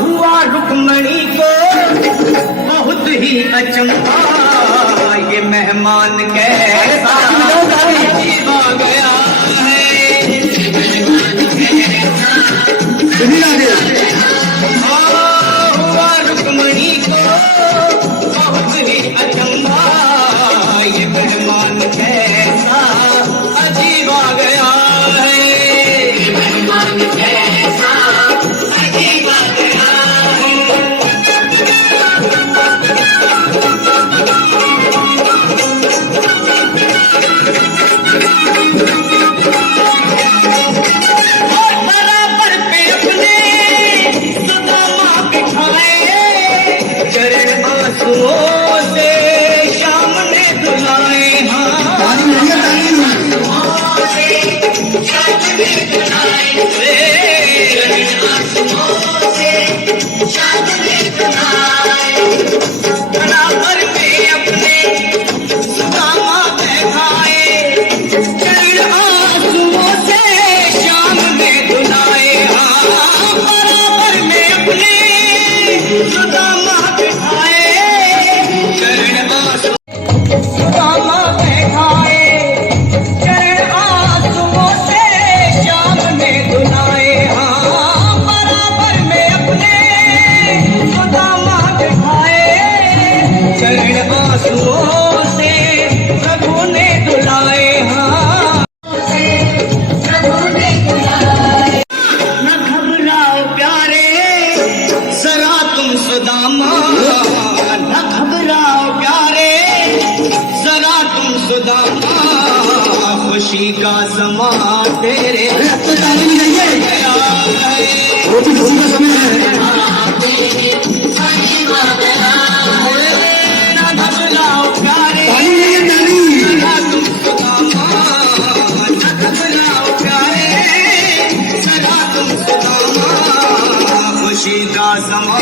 हुआ रुक्मणी को बहुत ही अचंभा ये मेहमान कैसा जीवा गया है हुआ रुक्मणी को बहुत ही अचंभा ये मेहमान कैसा अजीब आ गया है मेहमान कैसा अजीब आ गया है बराबर पे अपने सुदामा बिठाए चरण आंसुओं से शाम ने धुलाए बराबर में अपने सुदामा बैठाए चरण आंसुओं से शाम में धुलाए बराबर में अपने सुदामा बैठाए चरण आंसू सुदामा बैठाए चरण आंसुओं से शाम में धुलाए बराबर में अपने सुदामा बैठाए चरण आंसुओं से प्रभु ने धुलाए न घबराओ प्यारे जरा तुम सुदामा न घबराओ प्यारे जरा तुम सुदामा खुशी का समा तेरे गया है न घबराओ प्यारे जरा तुम सुदामा न घबराओ प्यारे जरा तुम सुदामा खुशी का समा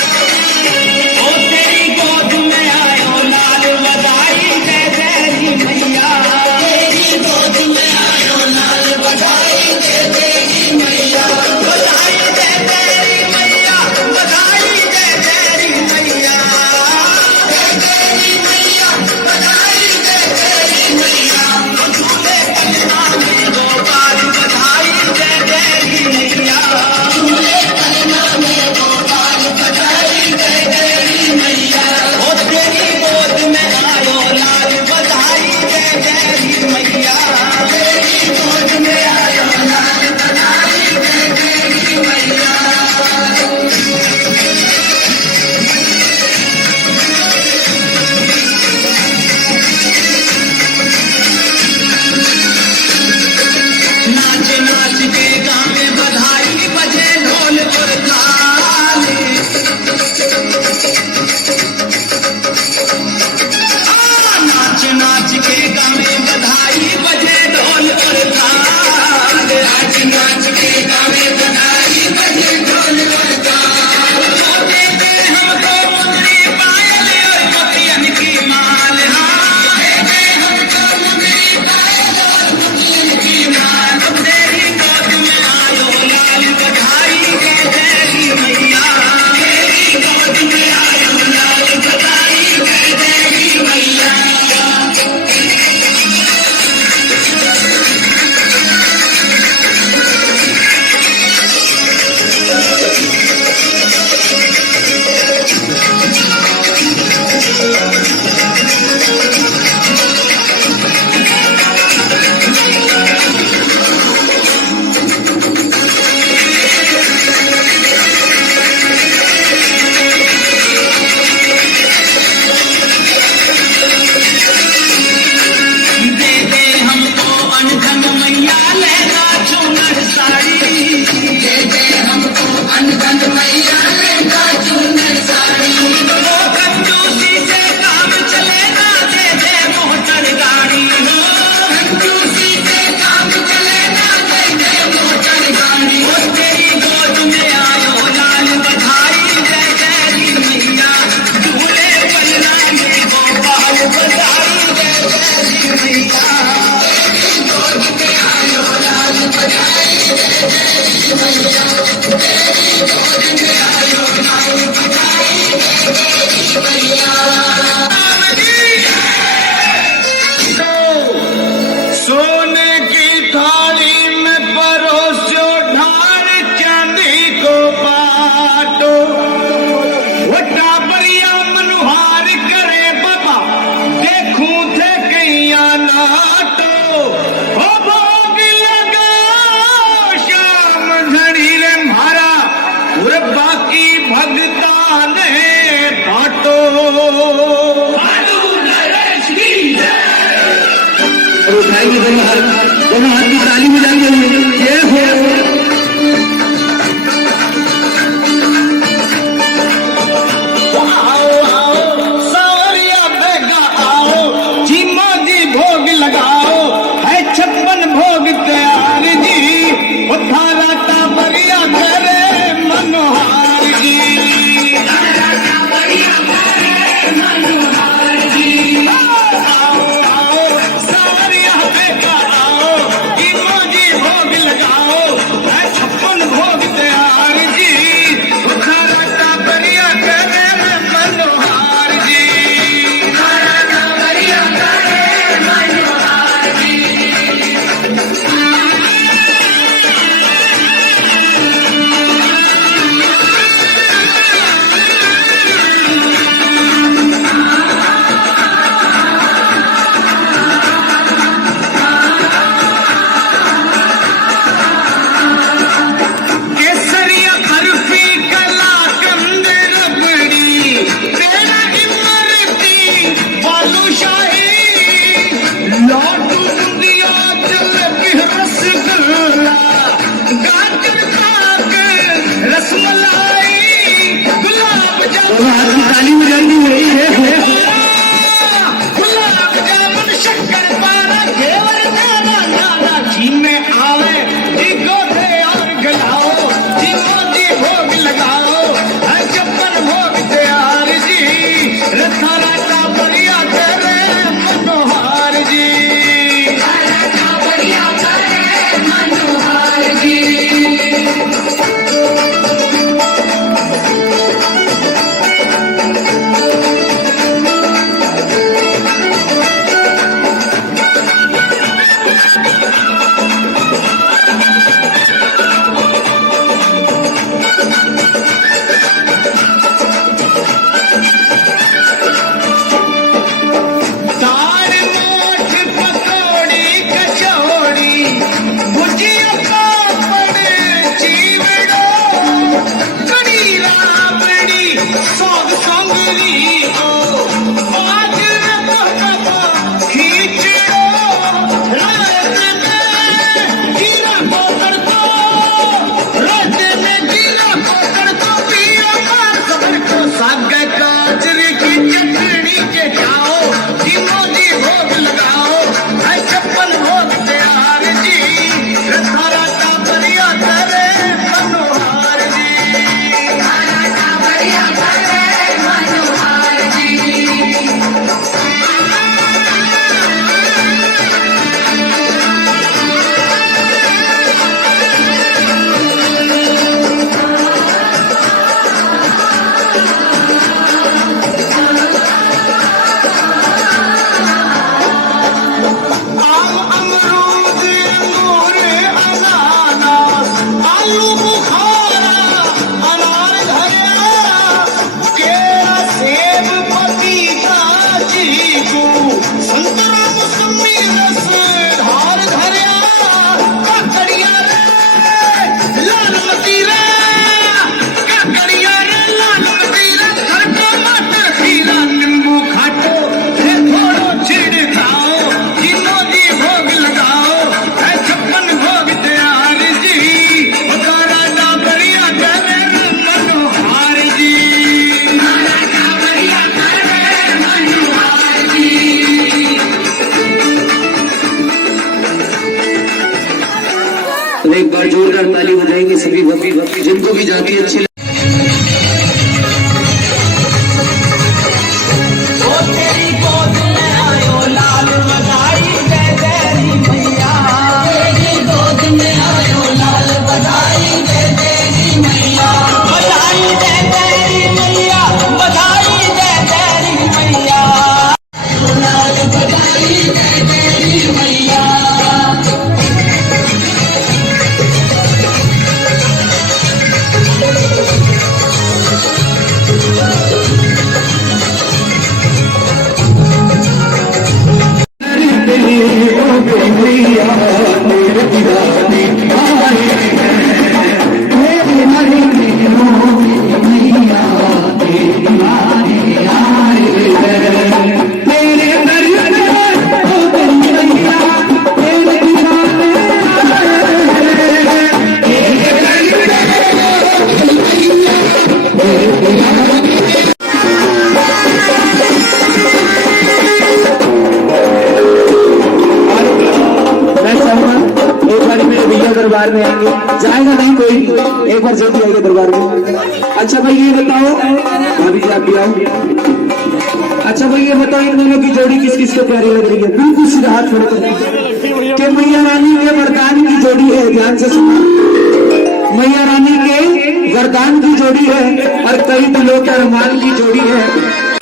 ओ तेरी गोद में आयो लाल बधाई जय तेरी मैया तेरी गोद में आयो लाल बधाई जय तेरी मैया बधाई जय तेरी मैया बधाई जय तेरी मैया जय तेरी मैया बधाई जय तेरी दे दे हमको अनधन मैया लहंगा चुनर साड़ी दे दे हमको अनधन मैया लहंगा चुनर साड़ी वो कंजूसी से काम चलेगा दे दे मोटर गाड़ी हो कंजूसी से काम चलेगा दे दे मोटर गाड़ी वो तेरी गोद में आयो लाल बधाई जय जय मैया दूल्हे पलना में गोपाल बधाई जय जय मैया सोने की थाली में परोसो ढाल चांदी को बाटो वो टाबरिया मनुहार करे बाबा देखूं थे कैया नाटो ओ भोग लगाओ शाम घड़ी रे म्हारा और बाकी भगता ने बाटो उठाएंगे दोनों हाथ की ताली बजाएंगे ये हो सावरिया बेगा आओ चीमा जी भोग लगाओ है 56 भोग तैयार जी वो थारा टाबरिया करे मनोहार जी आओ आओ सावरिया बेगा आओ चीमा जी भोग लगाओ बार जोरदार ताली बजाएंगे सभी भक्ति जिनको भी जाती अच्छी लगे। दरबार में आएंगे, जाएगा नहीं कोई, एक बार जल्दी आइए दरबार में। अच्छा भाई ये बताओ, भाभी जी आप भी आओ। अच्छा भाई ये बताओ इन दोनों की जोड़ी किस किस को प्यारी लग रही है? बिल्कुल सीधा हाथ खड़ा करें कि मैया रानी के वरदान की जोड़ी है। ध्यान से सुनो, मैया रानी के वरदान की जोड़ी है और कई दिलों के अरमान की जोड़ी है।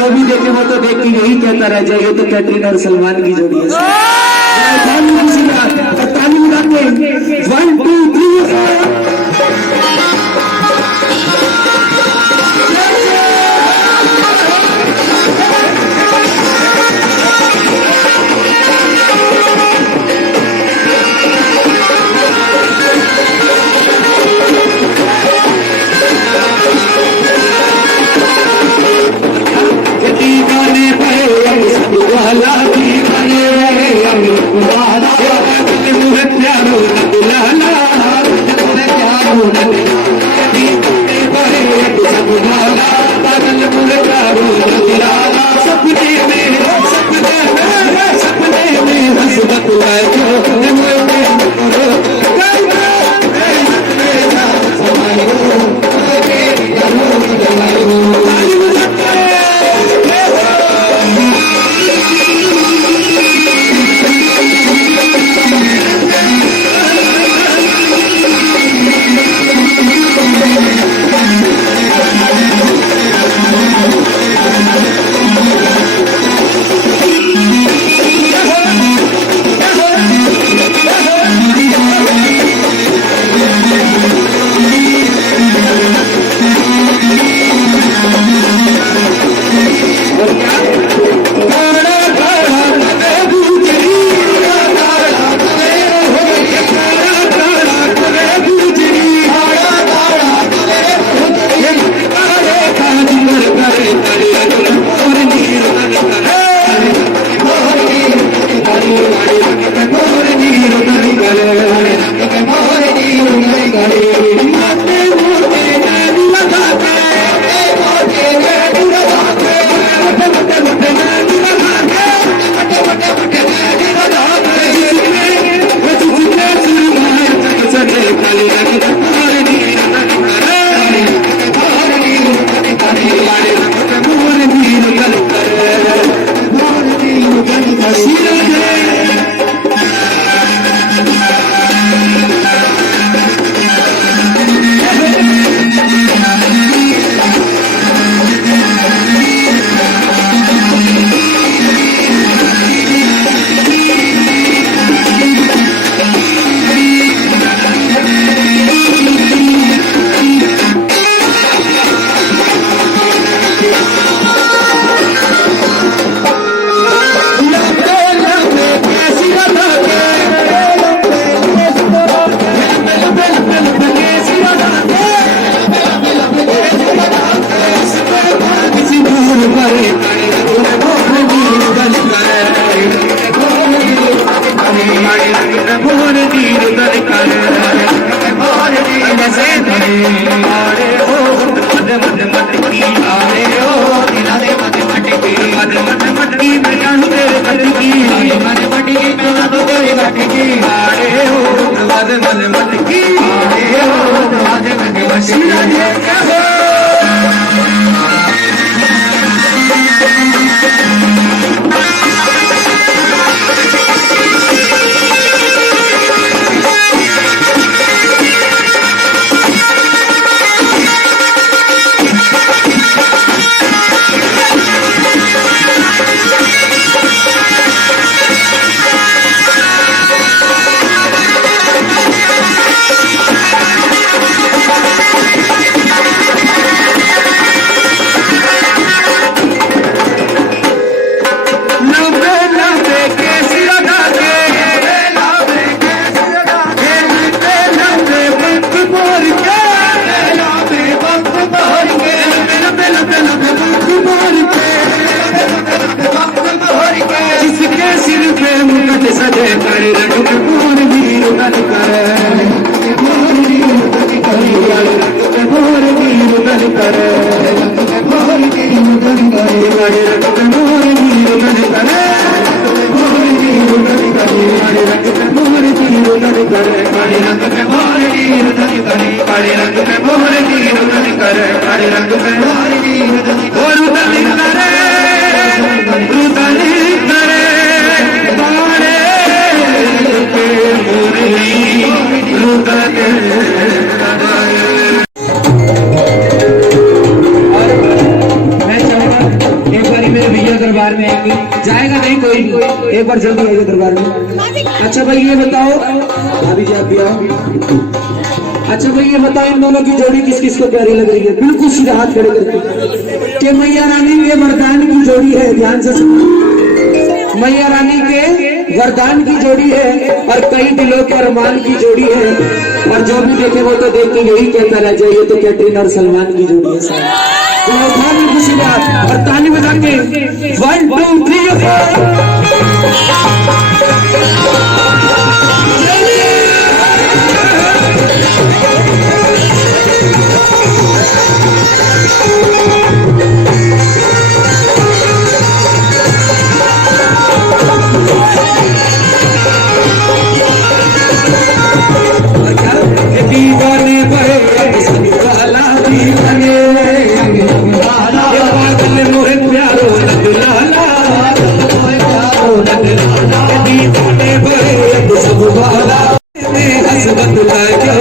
जो भी देखे वो तो देख के यही कहता रह जाएगा तो कैटरीना और सलमान की जोड़ी है। ताली बजाते 1 2 3 राधे मन मटकी आए हो राधे मन मटकी राधे क्या हो दरबार में आएंगे जाएगा नहीं कोई भी एक बार जल्दी आइए दरबार में। अच्छा भाई ये बताओ भाभी जी आप भी आओ। अच्छा भाई ये बताओ इन दोनों की जोड़ी किस किस को प्यारी लग रही है? बिल्कुल सीधा हाथ खड़े करके कि मैया रानी के वरदान की जोड़ी है। ध्यान से सुनो मैया रानी के वरदान की जोड़ी है और कई दिलों के अरमान की जोड़ी है और जो भी देखे वो तो देख के यही कहता रह जाए ये तो कैटरीना और सलमान की जोड़ी है सर। तो खुशी बात और ताली बजाएंगे 1 2 3 दीवाने बड़े सनी वाला दीवाने मोहे प्यारो लग लाला दीवाने बड़े सब वाला हसबत लागे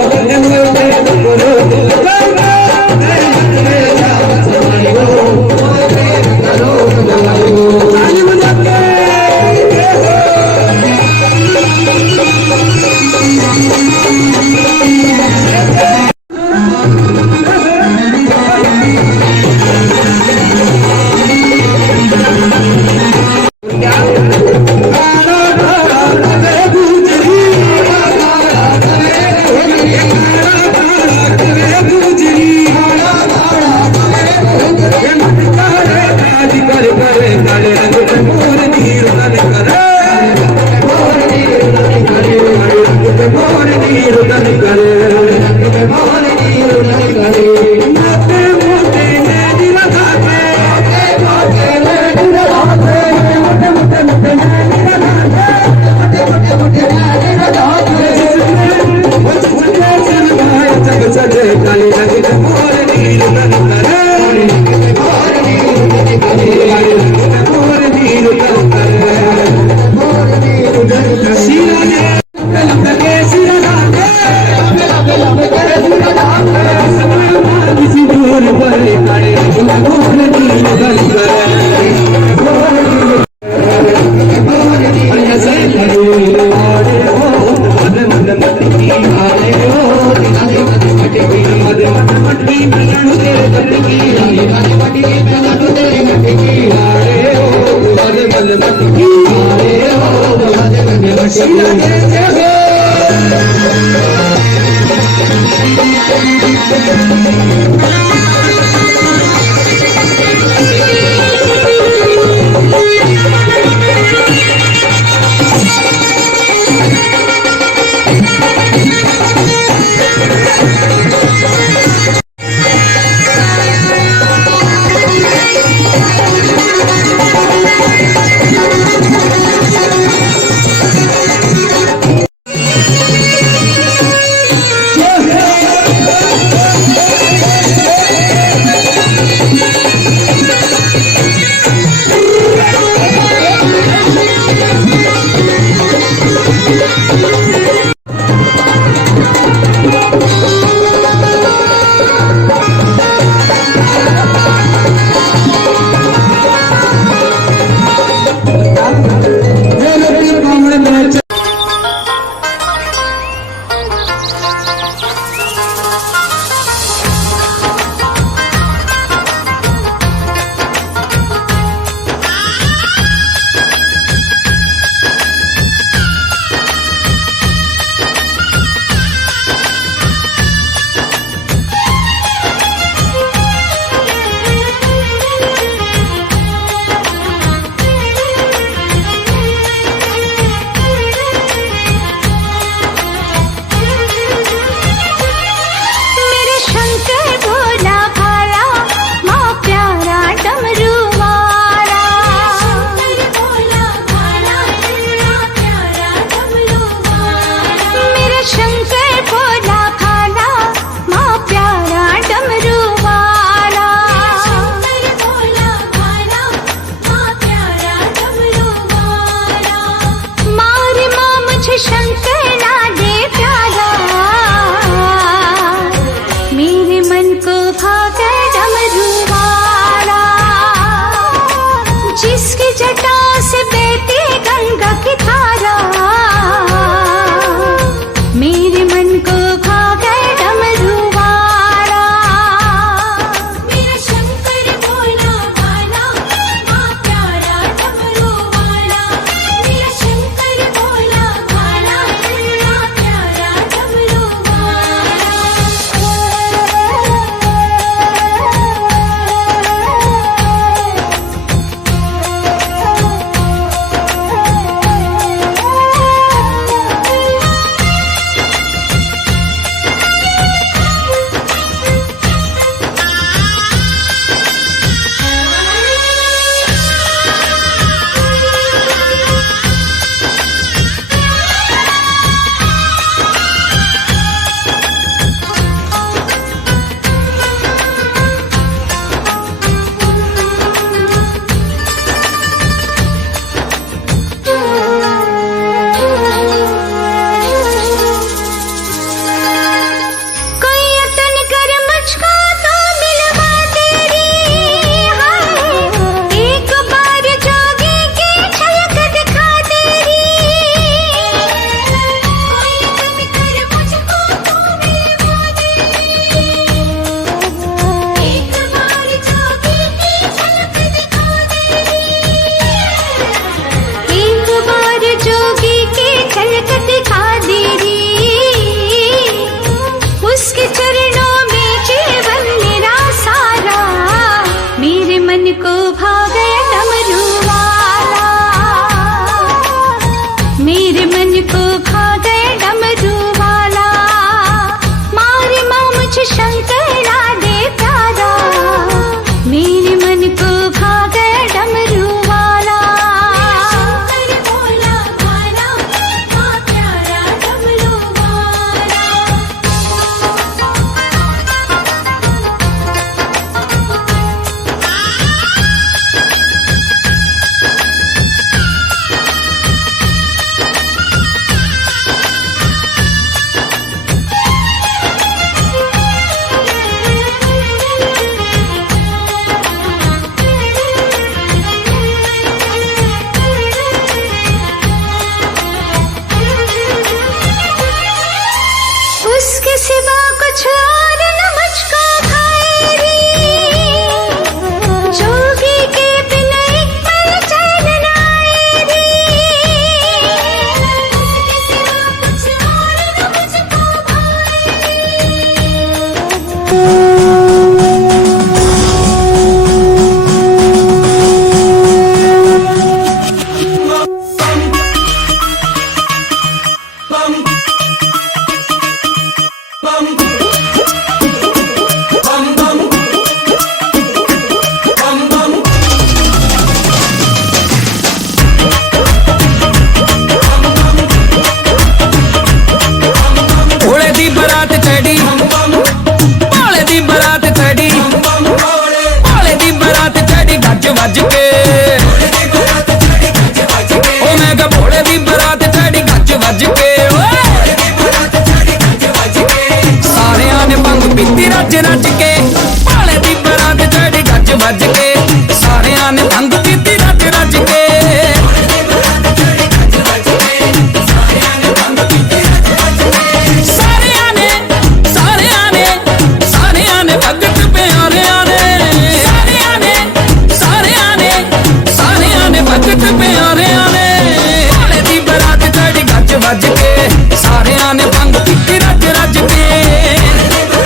वज के सारियां ने भंग पीती रज रज के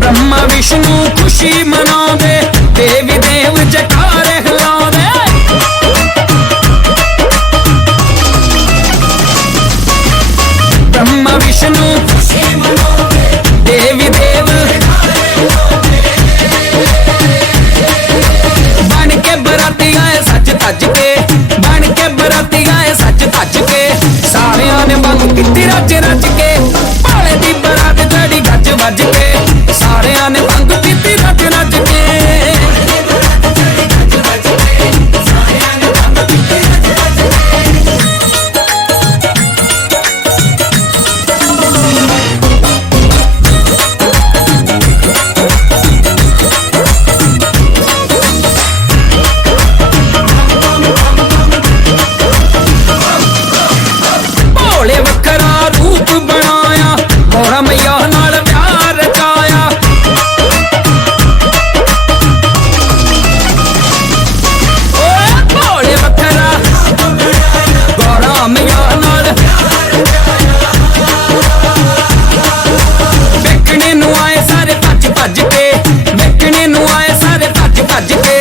ब्रह्मा विष्णु खुशी मनावे देवी देव जयकारे हिलावे ब्रह्मा विष्णु खुशी मनावे देवी देव बन के बराती आए सच तज के बन के बराती आए सच तज के सारियां ने भंग पीती रज रज के भाले दी बरात चढ़ी गज वज के सारियां ने भंग पीती रज रज के भोले वखरा रूप बनाया मोरा मैया नाल प्यार रचाया ओए भोले वखरा गोरा मैया नाल वेखने नू आए सारे भज भज के वेखने नू आए सारे भज भज के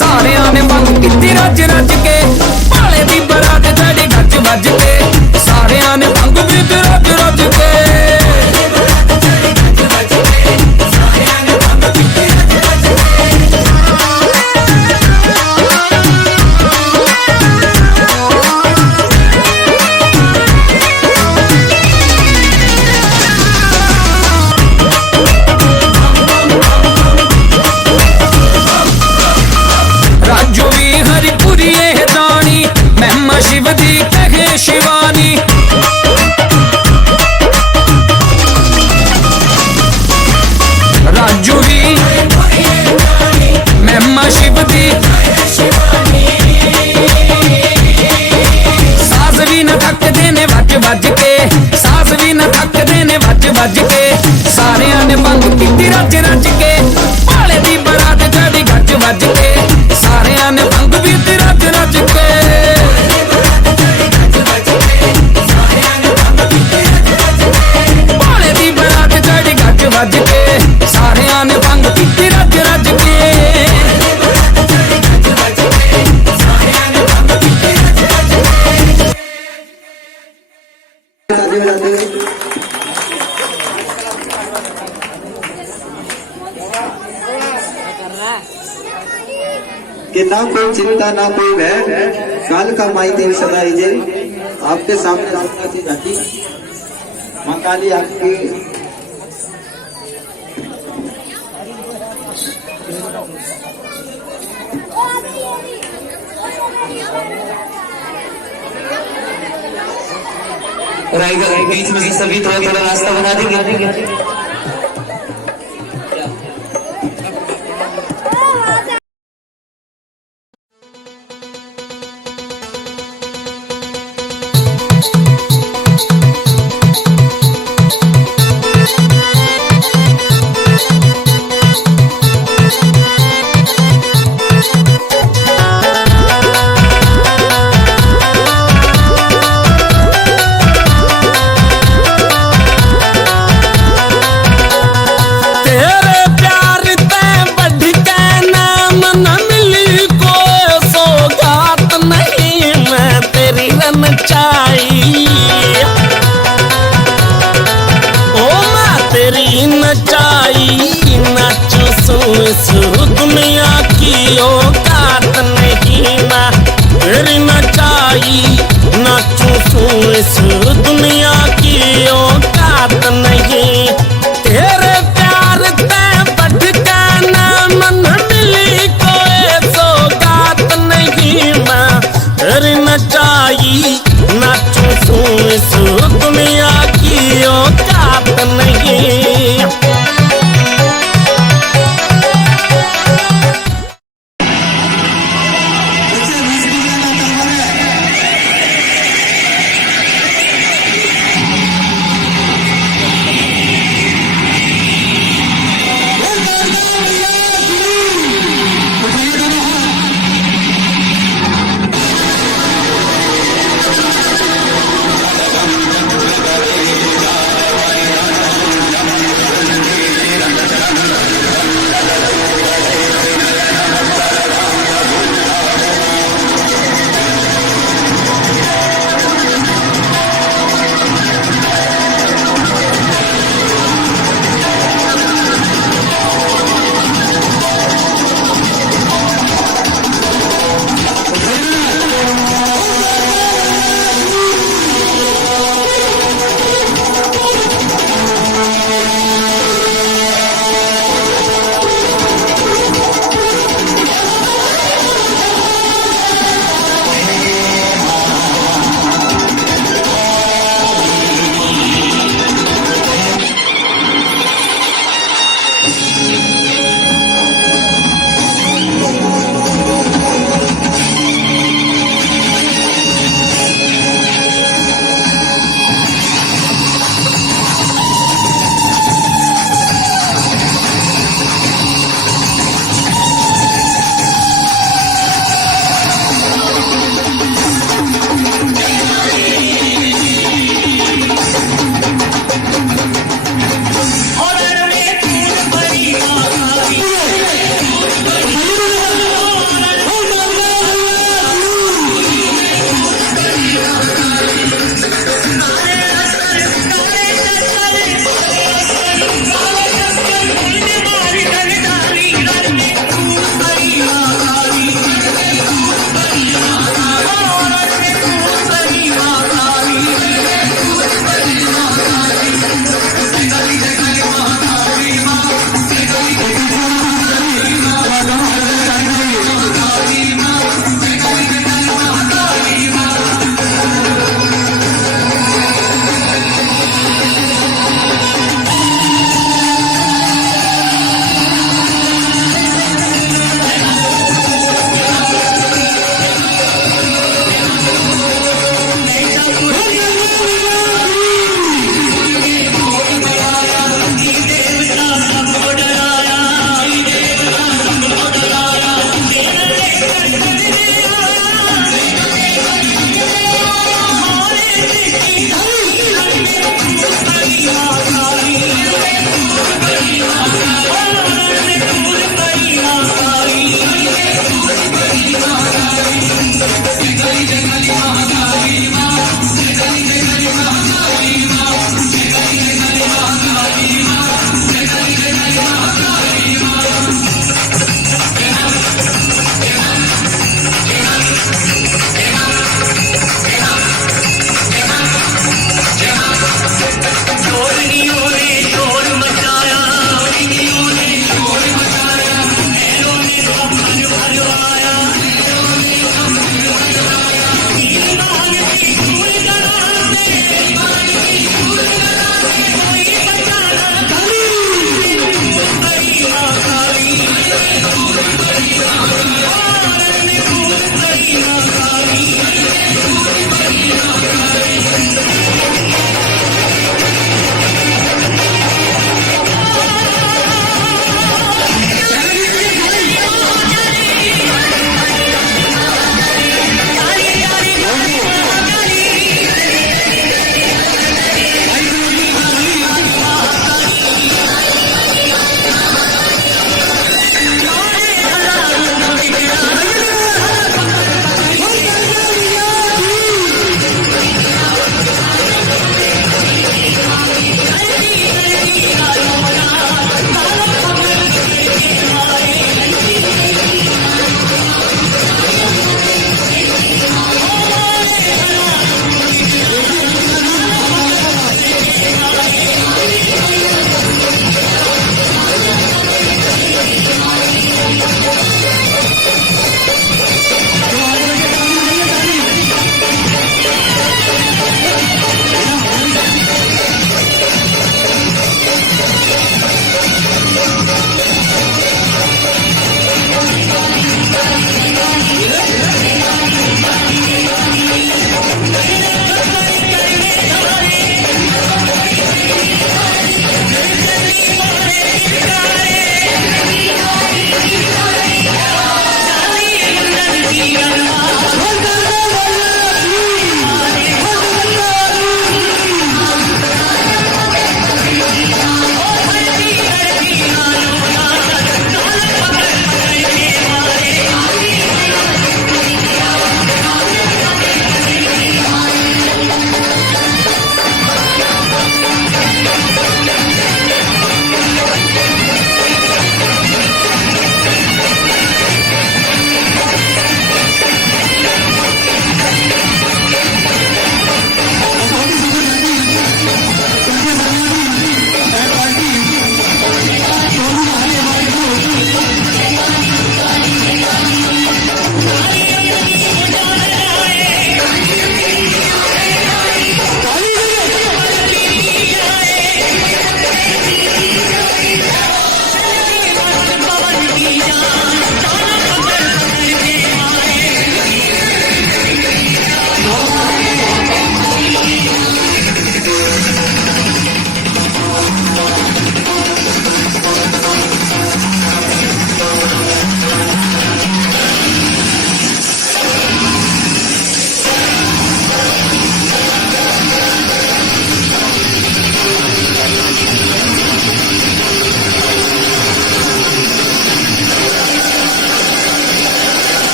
सारियां ने भंग पीती रज रज के भाले दी बरात चढ़ी गज वज के सारियां ने भंग पीती रज रज के राजू भी हरिपुरी है दानी महिमा शिव दी कहे शिवानी राजू भी महिमा शिव दी सास भी न थक देने वज वज के सास भी न थक देने वज वज के सारियां ने भंग पीती रज रज के भाले दी बरात चढ़ी गज वज के सारियां ने भंग पीती रज रज के भाले दी बरात चढ़ी गज वज के सारियां ने भंग पीती रज रज के कि ना कोई चिंता ना कोई भय काल का माई देव सदा जय आपके सामने आपका सी जाती माँ काली आपकी बीच में सभी थोड़ा थोड़ा रास्ता बना देंगे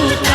उठा